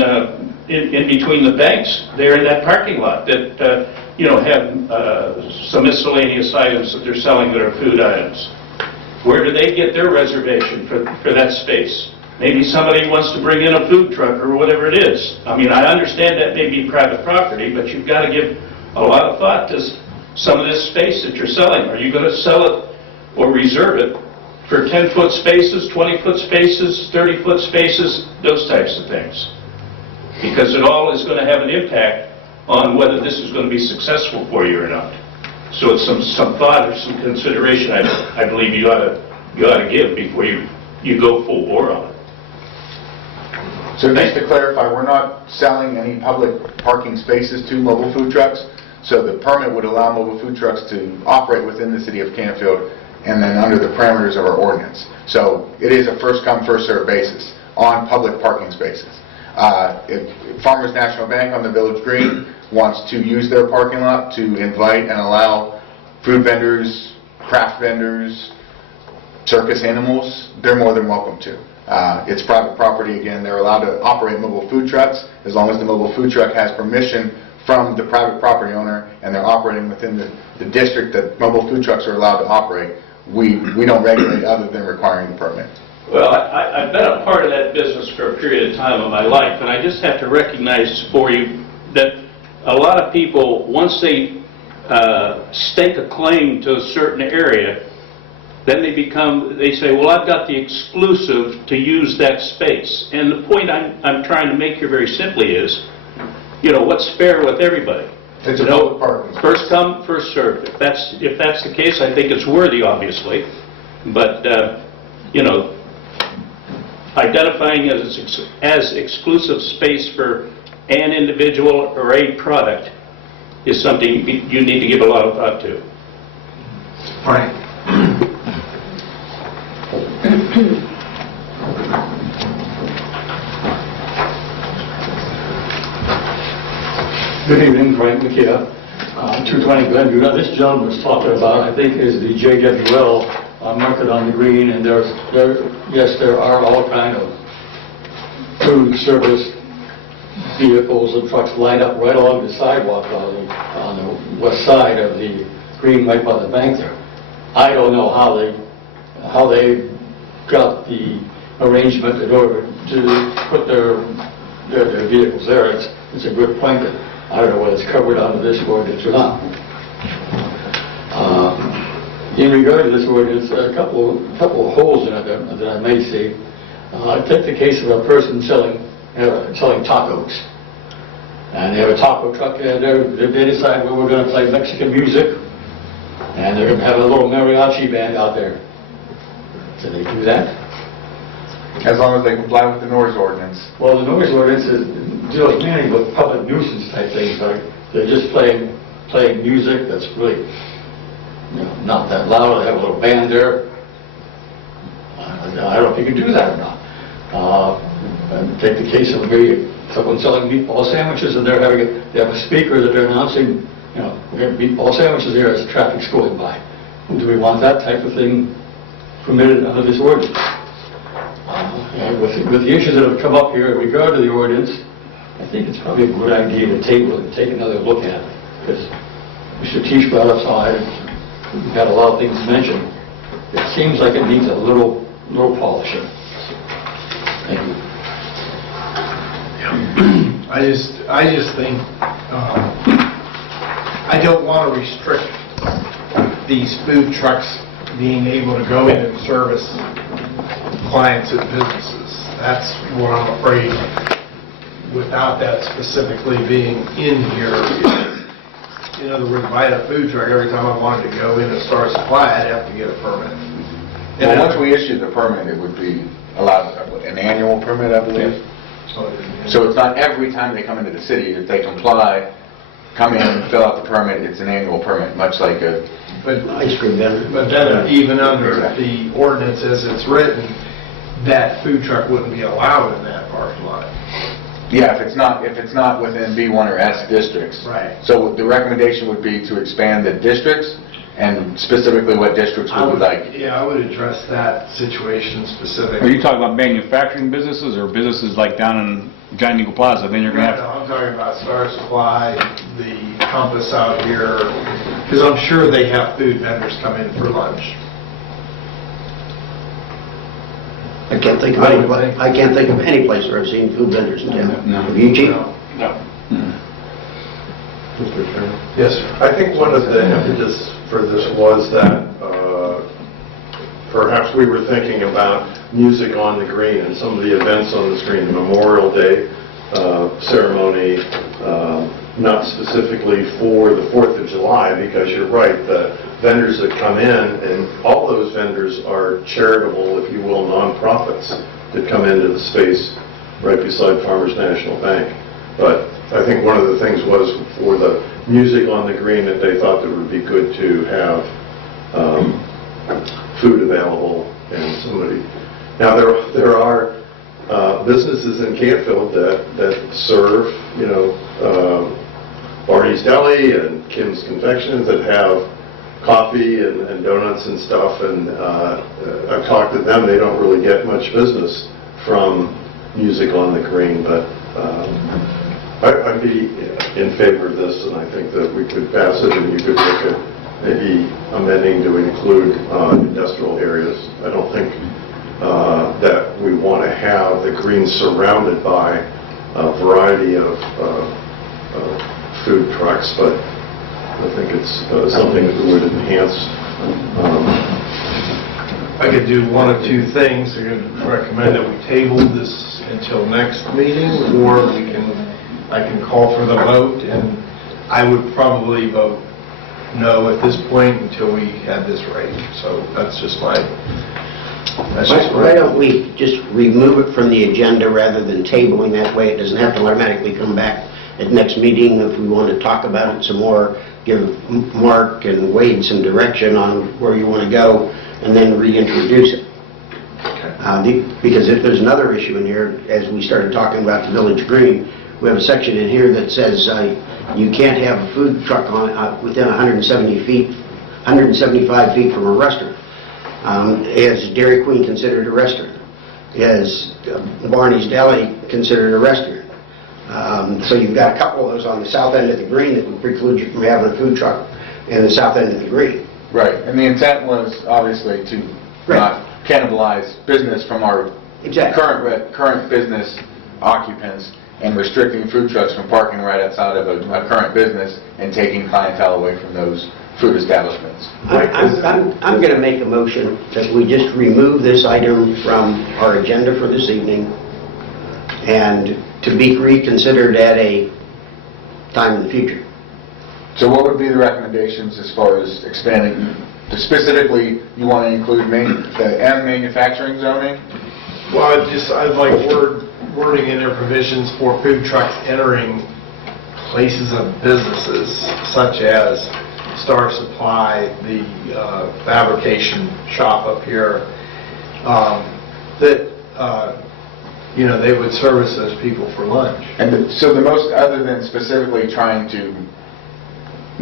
between the banks there in that parking lot that have some miscellaneous items that they're selling that are food items. Where do they get their reservation for that space? Maybe somebody wants to bring in a food truck or whatever it is. I mean, I understand that may be private property, but you've got to give a lot of thought to some of this space that you're selling. Are you going to sell it or reserve it for 10-foot spaces, 20-foot spaces, 30-foot spaces, those types of things? Because it all is going to have an impact on whether this is going to be successful for you or not. So it's some thought or some consideration I believe you ought to give before you go full bore on it. So just to clarify, we're not selling any public parking spaces to mobile food trucks. So the permit would allow mobile food trucks to operate within the city of Canfield and then under the parameters of our ordinance. So it is a first-come, first-served basis on public parking spaces. If Farmers National Bank on the Village Green wants to use their parking lot to invite and allow food vendors, craft vendors, circus animals, they're more than welcome to. It's private property. Again, they're allowed to operate mobile food trucks as long as the mobile food truck has permission from the private property owner and they're operating within the district that mobile food trucks are allowed to operate. We don't regulate other than requiring the permit. Well, I've been a part of that business for a period of time of my life, and I just have to recognize for you that a lot of people, once they stake a claim to a certain area, then they say, well, I've got the exclusive to use that space. And the point I'm trying to make here very simply is, what's fair with everybody? It's a public parking space. First come, first served. If that's the case, I think it's worthy, obviously. But, identifying it as exclusive space for an individual or a product is something you need to give a lot of thought to. Frank? Good evening, Frank McKeon, 220 Glenview. Now, this gentleman was talking about, I think, is the JWL market on the green, and yes, there are all kind of food service vehicles and trucks lined up right along the sidewalk on the west side of the green right by the bank there. I don't know how they got the arrangement in order to put their vehicles there. It's a good point. I don't know whether it's covered under this ordinance or not. In regard to this ordinance, a couple of holes in it that I may see. Take the case of a person selling tacos. And they have a taco truck and they decide, well, we're going to play Mexican music and they're going to have a little mariachi band out there. So they do that. As long as they comply with the noise ordinance. Well, the noise ordinance deals mainly with public nuisance type things. Like they're just playing music that's really not that loud. They have a little band there. I don't know if you can do that or not. And take the case of maybe someone selling meatball sandwiches and they have a speaker that they're announcing, we have meatball sandwiches here as traffic's going by. Do we want that type of thing permitted under this ordinance? With the issues that have come up here in regard to the ordinance, I think it's probably a good idea to table it and take another look at it, because Mr. Teach brought us on, we've had a lot of things mentioned. It seems like it needs a little polishing. Thank you. I just think, I don't want to restrict these food trucks being able to go in and service clients and businesses. That's what I'm afraid, without that specifically being in here. In other words, if I had a food truck, every time I wanted to go in and start a supply, I'd have to get a permit. Well, once we issue the permit, it would be allowed, an annual permit, I believe. So it's not every time they come into the city. If they comply, come in, fill out the permit, it's an annual permit, much like a... Ice cream vendor. But then even under the ordinance as it's written, that food truck wouldn't be allowed in that parking lot. Yeah, if it's not within B1 or S districts. Right. So the recommendation would be to expand the districts, and specifically what districts we would like. Yeah, I would address that situation Are specifically. you talking about manufacturing businesses or businesses like down in Giant Eagle Plaza? Then you're going to No, have... I'm talking about Star Supply, the Compass out here, because I'm sure they have food vendors come in for lunch. I can't think of any place where I've seen food vendors in town. No. Have you, Chief? No. Mr. Chairman? Yes, sir. I think one of the impetus for this was that perhaps we were thinking about music on the green and some of the events on the screen, the Memorial Day ceremony, not specifically for the 4th of July, because you're right, the vendors that come in, and all those vendors are charitable, if you will, nonprofits that come into the space right beside Farmers National Bank. But I think one of the things was for the music on the green that they thought that it would be good to have food available and somebody. Now there are businesses in Canfield that serve, Barney's Deli and Kim's Confections that have coffee and donuts and stuff, and I've talked to them. They don't really get much business from music on the green, but I'd be in favor of this, and I think that we could pass it, and you could look at maybe amending to include industrial areas. I don't think that we want to have the green surrounded by a variety of food trucks, but I think it's something that would enhance. I could do one of two things. I could recommend that we table this until next meeting, or I can call for the vote, and I would probably vote no at this point until we had this right. So that's just my... Why don't we just remove it from the agenda rather than tabling? That way it doesn't have to automatically come back at next meeting. If we want to talk about it some more, give Mark and Wade some direction on where you want to go, and then reintroduce it. Because if there's another issue in here, as we started talking about the Village Green, we have a section in here that says you can't have a food truck on within 175 feet from a restaurant. Is Dairy Queen considered a restaurant? Is Barney's Deli considered a restaurant? So you've got a couple of those on the south end of the green that would preclude you from having a food truck in the south end of the green. Right, and the intent was obviously to not cannibalize business from our current business occupants, and restricting food trucks from parking right outside of a current business and taking clientele away from those food establishments. I'm going to make a motion that we just remove this item from our agenda for this evening and to be reconsidered at a time in the future. So what would be the recommendations as far as expanding? Specifically, you want to include the M manufacturing zoning? Well, I'd like wording in their provisions for food trucks entering places of businesses such as Star Supply, the fabrication shop up here, that they would service those people for lunch. And so the most, other than specifically trying to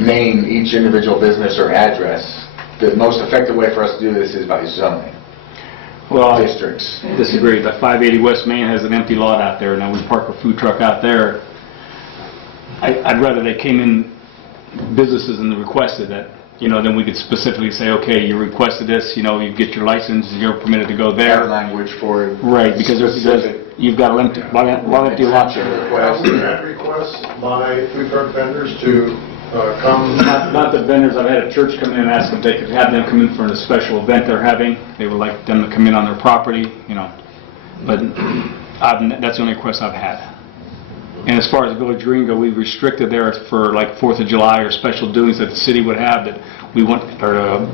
name each individual business or address, the most effective way for us to do this is by zoning. Well, districts. Disagree. The 580 West Main has an empty lot out there. Now, we park a food truck out there. I'd rather they came in, businesses, and requested that, then we could specifically say, okay, you requested this, you get your license, you're permitted to go Have there. language for Right, because you've got a lot of empty lots. Have we had requests by food truck vendors to come? Not the vendors. I've had a church come in and ask if they could have them come in for a special event they're having. They would like them to come in on their property, But that's the only request I've had. And as far as Village Green go, we've restricted there for like 4th of July or special doings that the city would have that we want, or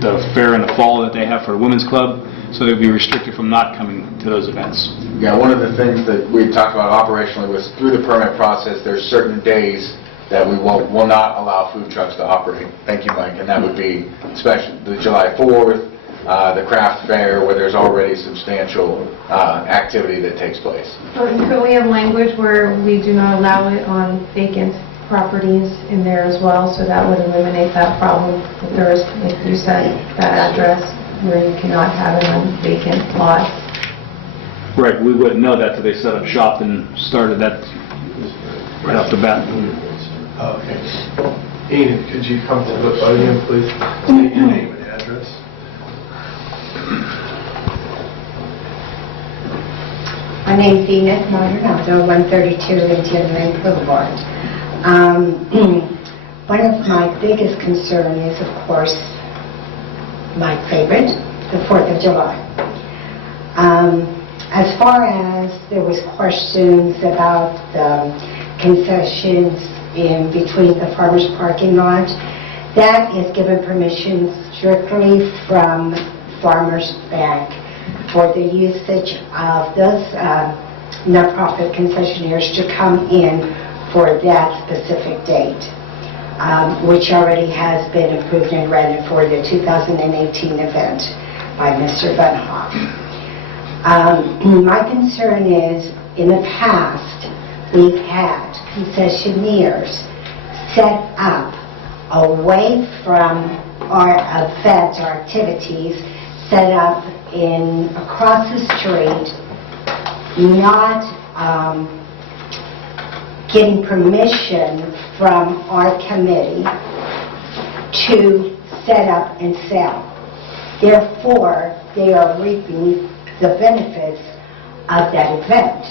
the fair in the fall that they have for the Women's Club, so they'd be restricted from not coming to those events. Yeah, one of the things that we talked about operationally was through the permit process, there's certain days that we will not allow food trucks to operate. Thank you, Mike. And that would be especially the July 4th, the craft fair, where there's already substantial activity that takes place. Could we have language where we do not allow it on vacant properties in there as well, so that would eliminate that problem? If there is, like you said, that address where you cannot have it on vacant lots. Right, we wouldn't know that till they set up shop and started that right off the bat. Okay. Ian, could you come to the podium, please? State your name and address. My name's Edith Maldonado, 132 Indian Boulevard. One of my biggest concerns is, of course, my favorite, the 4th of July. As far as there was questions about the concessions in between the farmers parking lot, that is given permission strictly from Farmers Bank for the usage of those nonprofit concessionaires to come in for that specific date, which already has been approved and rented for the 2018 event by Mr. Bunhoff. My concern is, in the past, we've had concessionaires set up away from our events, our activities, set up across the street, not getting permission from our committee to set up and sell. Therefore, they are reaping the benefits of that event,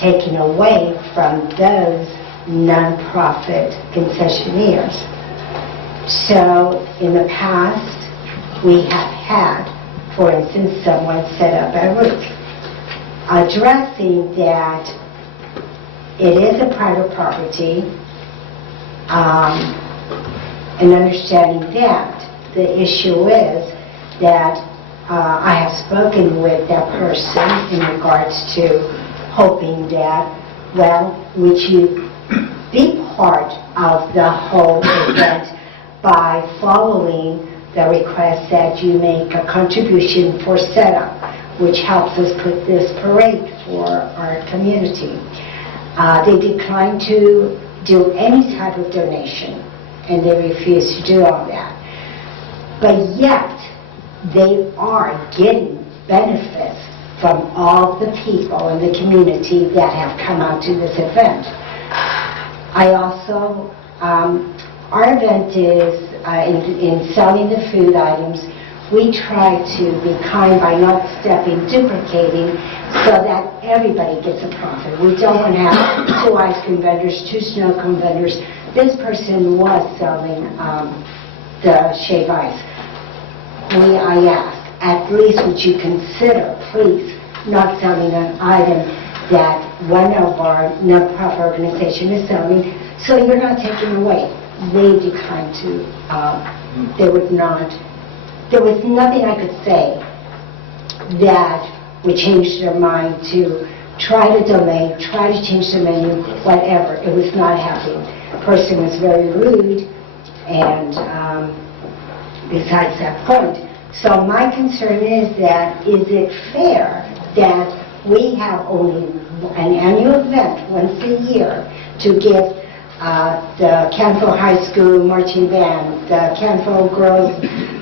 taking away from those nonprofit concessionaires. So in the past, we have had, for instance, someone set up a roof. Addressing that it is a private property, and understanding that, the issue is that I have spoken with that person in regards to hoping that, well, would you be part of the whole event by following the request that you make a contribution for setup, which helps us put this parade for our community. They declined to do any type of donation, and they refused to do all that. But yet, they are getting benefits from all the people in the community that have come out to this event. I also, our event is in selling the food items. We try to be kind by not duplicating, so that everybody gets a profit. We don't want to have 2 ice cream vendors, 2 snow cone vendors. This person was selling the shaved ice. I ask, at least would you consider, please, not selling an item that one of our nonprofit organization is selling, so you're not taking away. They declined to, there was nothing I could say that would change their mind to try to delay, try to change the menu, whatever. It was not happening. The person was very rude, and besides that point. So my concern is it fair that we have only an annual event once a year to give the Canfield High School marching band, the Canfield Girls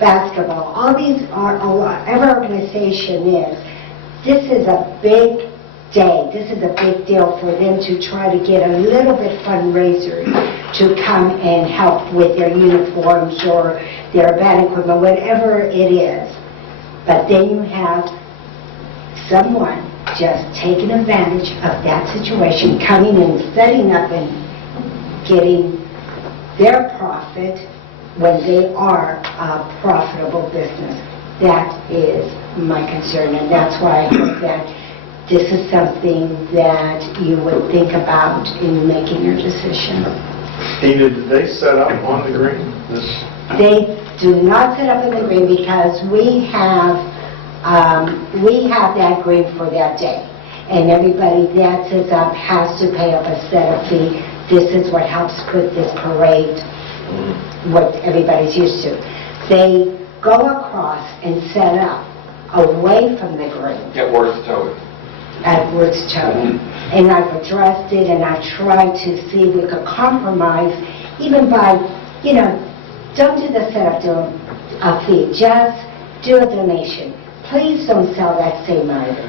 basketball, all these are, every organization is, this is a big day, this is a big deal for them to try to get a little bit fundraiser to come and help with their uniforms or their band equipment, whatever it is. But then you have someone just taking advantage of that situation, coming and setting up and getting their profit when they are a profitable business. That is my concern, and that's why I hope that this is something that you would think about in making your decision. Tina, did they set up on the green? They do not set up in the green because we have that green for that day. And everybody that sets up has to pay up a setup fee. This is what helps put this parade, what everybody's used to. They go across and set up away from the green. Get worth towing. At Woods Towing. And I've addressed it, and I've tried to see if we could compromise, even by, don't do the setup to a fee, just do a donation. Please don't sell that same item,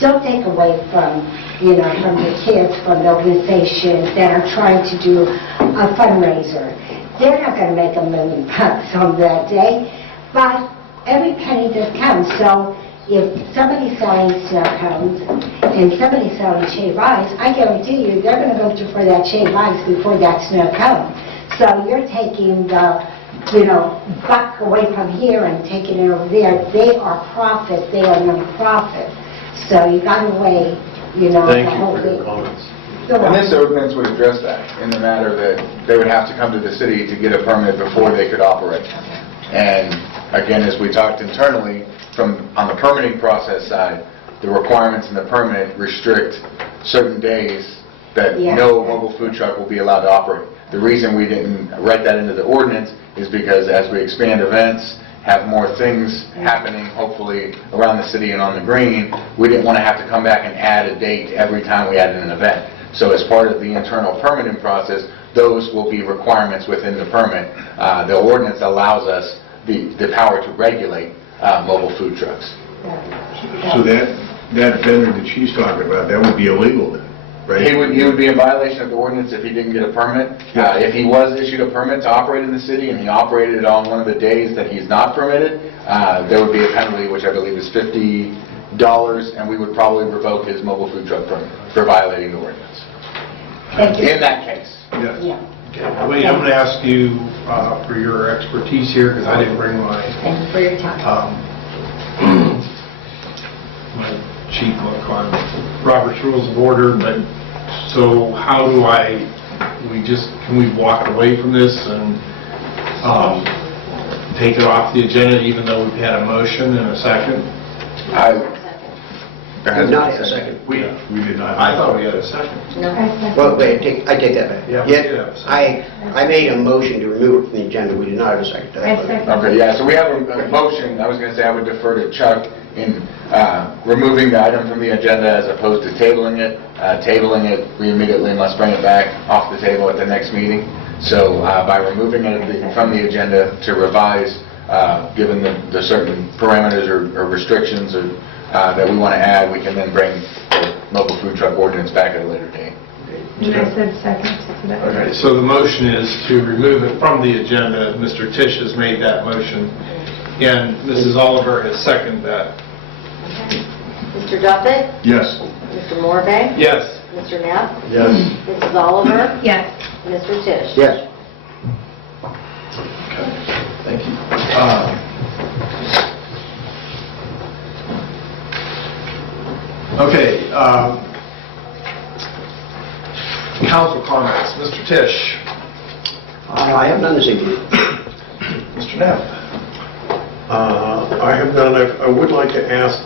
Don't take away from, from the kids, from the organizations that are trying to do a fundraiser. They're not going to make $1 million on that day, but every penny does count. So if somebody's selling snow cones and somebody's selling shaved ice, I guarantee you they're going to go for that shaved ice before that snow cone. So you're taking the, buck away from here and taking it over there. They are profit, they are non-profit. So you got to weigh, Thank the you whole for your thing. comments. And this ordinance would address that in the matter that they would have to come to the city to get a permit before they could operate. And again, as we talked internally, on the permitting process side, the requirements in the permit restrict certain days that no mobile food truck will be allowed to operate. The reason we didn't write that into the ordinance is because as we expand events, have more things happening, hopefully, around the city and on the green, we didn't want to have to come back and add a date every time we added an event. So as part of the internal permitting process, those will be requirements within the permit. The ordinance allows us the power to regulate mobile food trucks. So that vendor that she's talking about, that would be illegal then, right? He would be in violation of the ordinance if he didn't get a permit. If he was issued a permit to operate in the city and he operated it on one of the days that he's not permitted, there would be a penalty, which I believe is $50, and we would probably revoke his mobile food truck permit for violating the ordinance. In that case. Yeah. Wait, I'm going to ask you for your expertise here, because I didn't bring my Thank you for your time. my cheat book on Robert's Rules of Order, but so how do can we walk away from this and take it off the agenda even though we've had a motion and a second? Not a second. We did not. I thought we had a second. Well, wait, I take that back. Yeah, we Yet, did have a second. I made a motion to remove it from the agenda. We did not have a second to that. Okay, yeah, so we have a motion. I was going to say I would defer to Chuck in removing the item from the agenda as opposed to tabling it. Tabling it, we immediately must bring it back off the table at the next meeting. So by removing it from the agenda to revise, given the certain parameters or restrictions that we want to add, we can then bring the mobile food truck ordinance back at a later date. And I said second to that. Okay, so the motion is to remove it from the agenda. Mr. Tisch has made that motion, and Mrs. Oliver has seconded that. Mr. Duffett? Yes. Mr. Morvay? Yes. Mr. Neff? Yes. Mrs. Oliver? Yes. Mr. Tisch? Yes. Thank you. Okay, council comments. Mr. Tisch. I have none this evening. Mr. Neff. I have none. I would like to ask,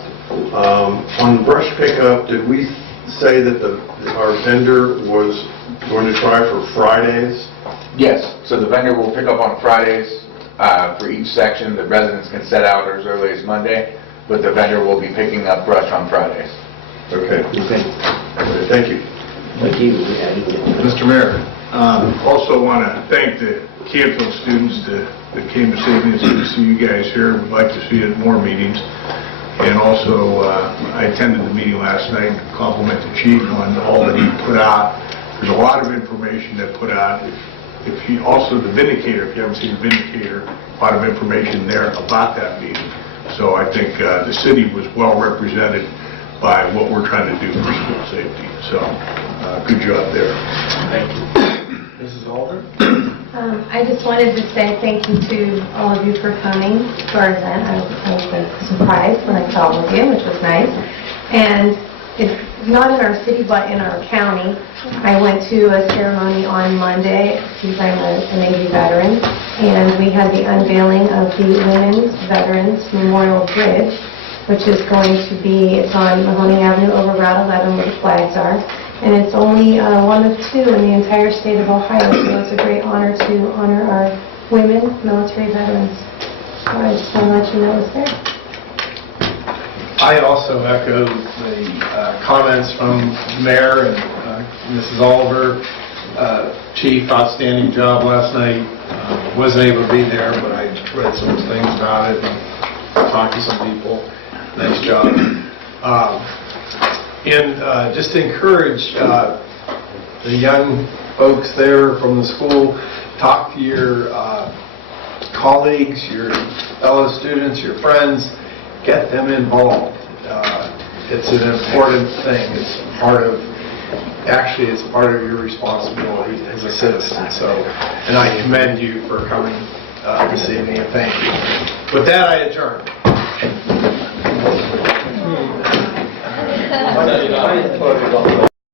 on brush pickup, did we say that our vendor was going to try for Fridays? Yes, so the vendor will pick up on Fridays for each section. The residents can set out as early as Monday, but the vendor will be picking up brush on Fridays. Okay. Thank you. Thank you. Mr. Mayor. Also want to thank the Canfield students that came this evening. It's good to see you guys here. We'd like to see you at more meetings. And also, I attended the meeting last night and compliment the chief on all that he put out. There's a lot of information that put out. Also the Vindicator, if you haven't seen Vindicator, a lot of information there about that meeting. So I think the city was well represented by what we're trying to do for school safety. So good job there. Thank you. Mrs. Alder? I just wanted to say thank you to all of you for coming to our event. I was surprised when I saw all of you, which was nice. And it's not in our city, but in our county. I went to a ceremony on Monday, since I'm a Navy veteran, and we had the unveiling of the Women's Veterans Memorial Bridge, which is going to be, it's on Mahoning Avenue over Route 11 where the flags are. And it's only one of two in the entire state of Ohio, so it's a great honor to honor our women military veterans. So I just want to let you know it's there. I also echo the comments from the Mayor and Mrs. Oliver. Chief, outstanding job last night. Wasn't able to be there, but I read some things about it and talked to some people. Nice job. And just to encourage the young folks there from the school, talk to your colleagues, your fellow students, your friends, get them involved. It's an important thing. It's part of your responsibility as a citizen. So, and I commend you for coming this evening, and thank you. With that, I adjourn.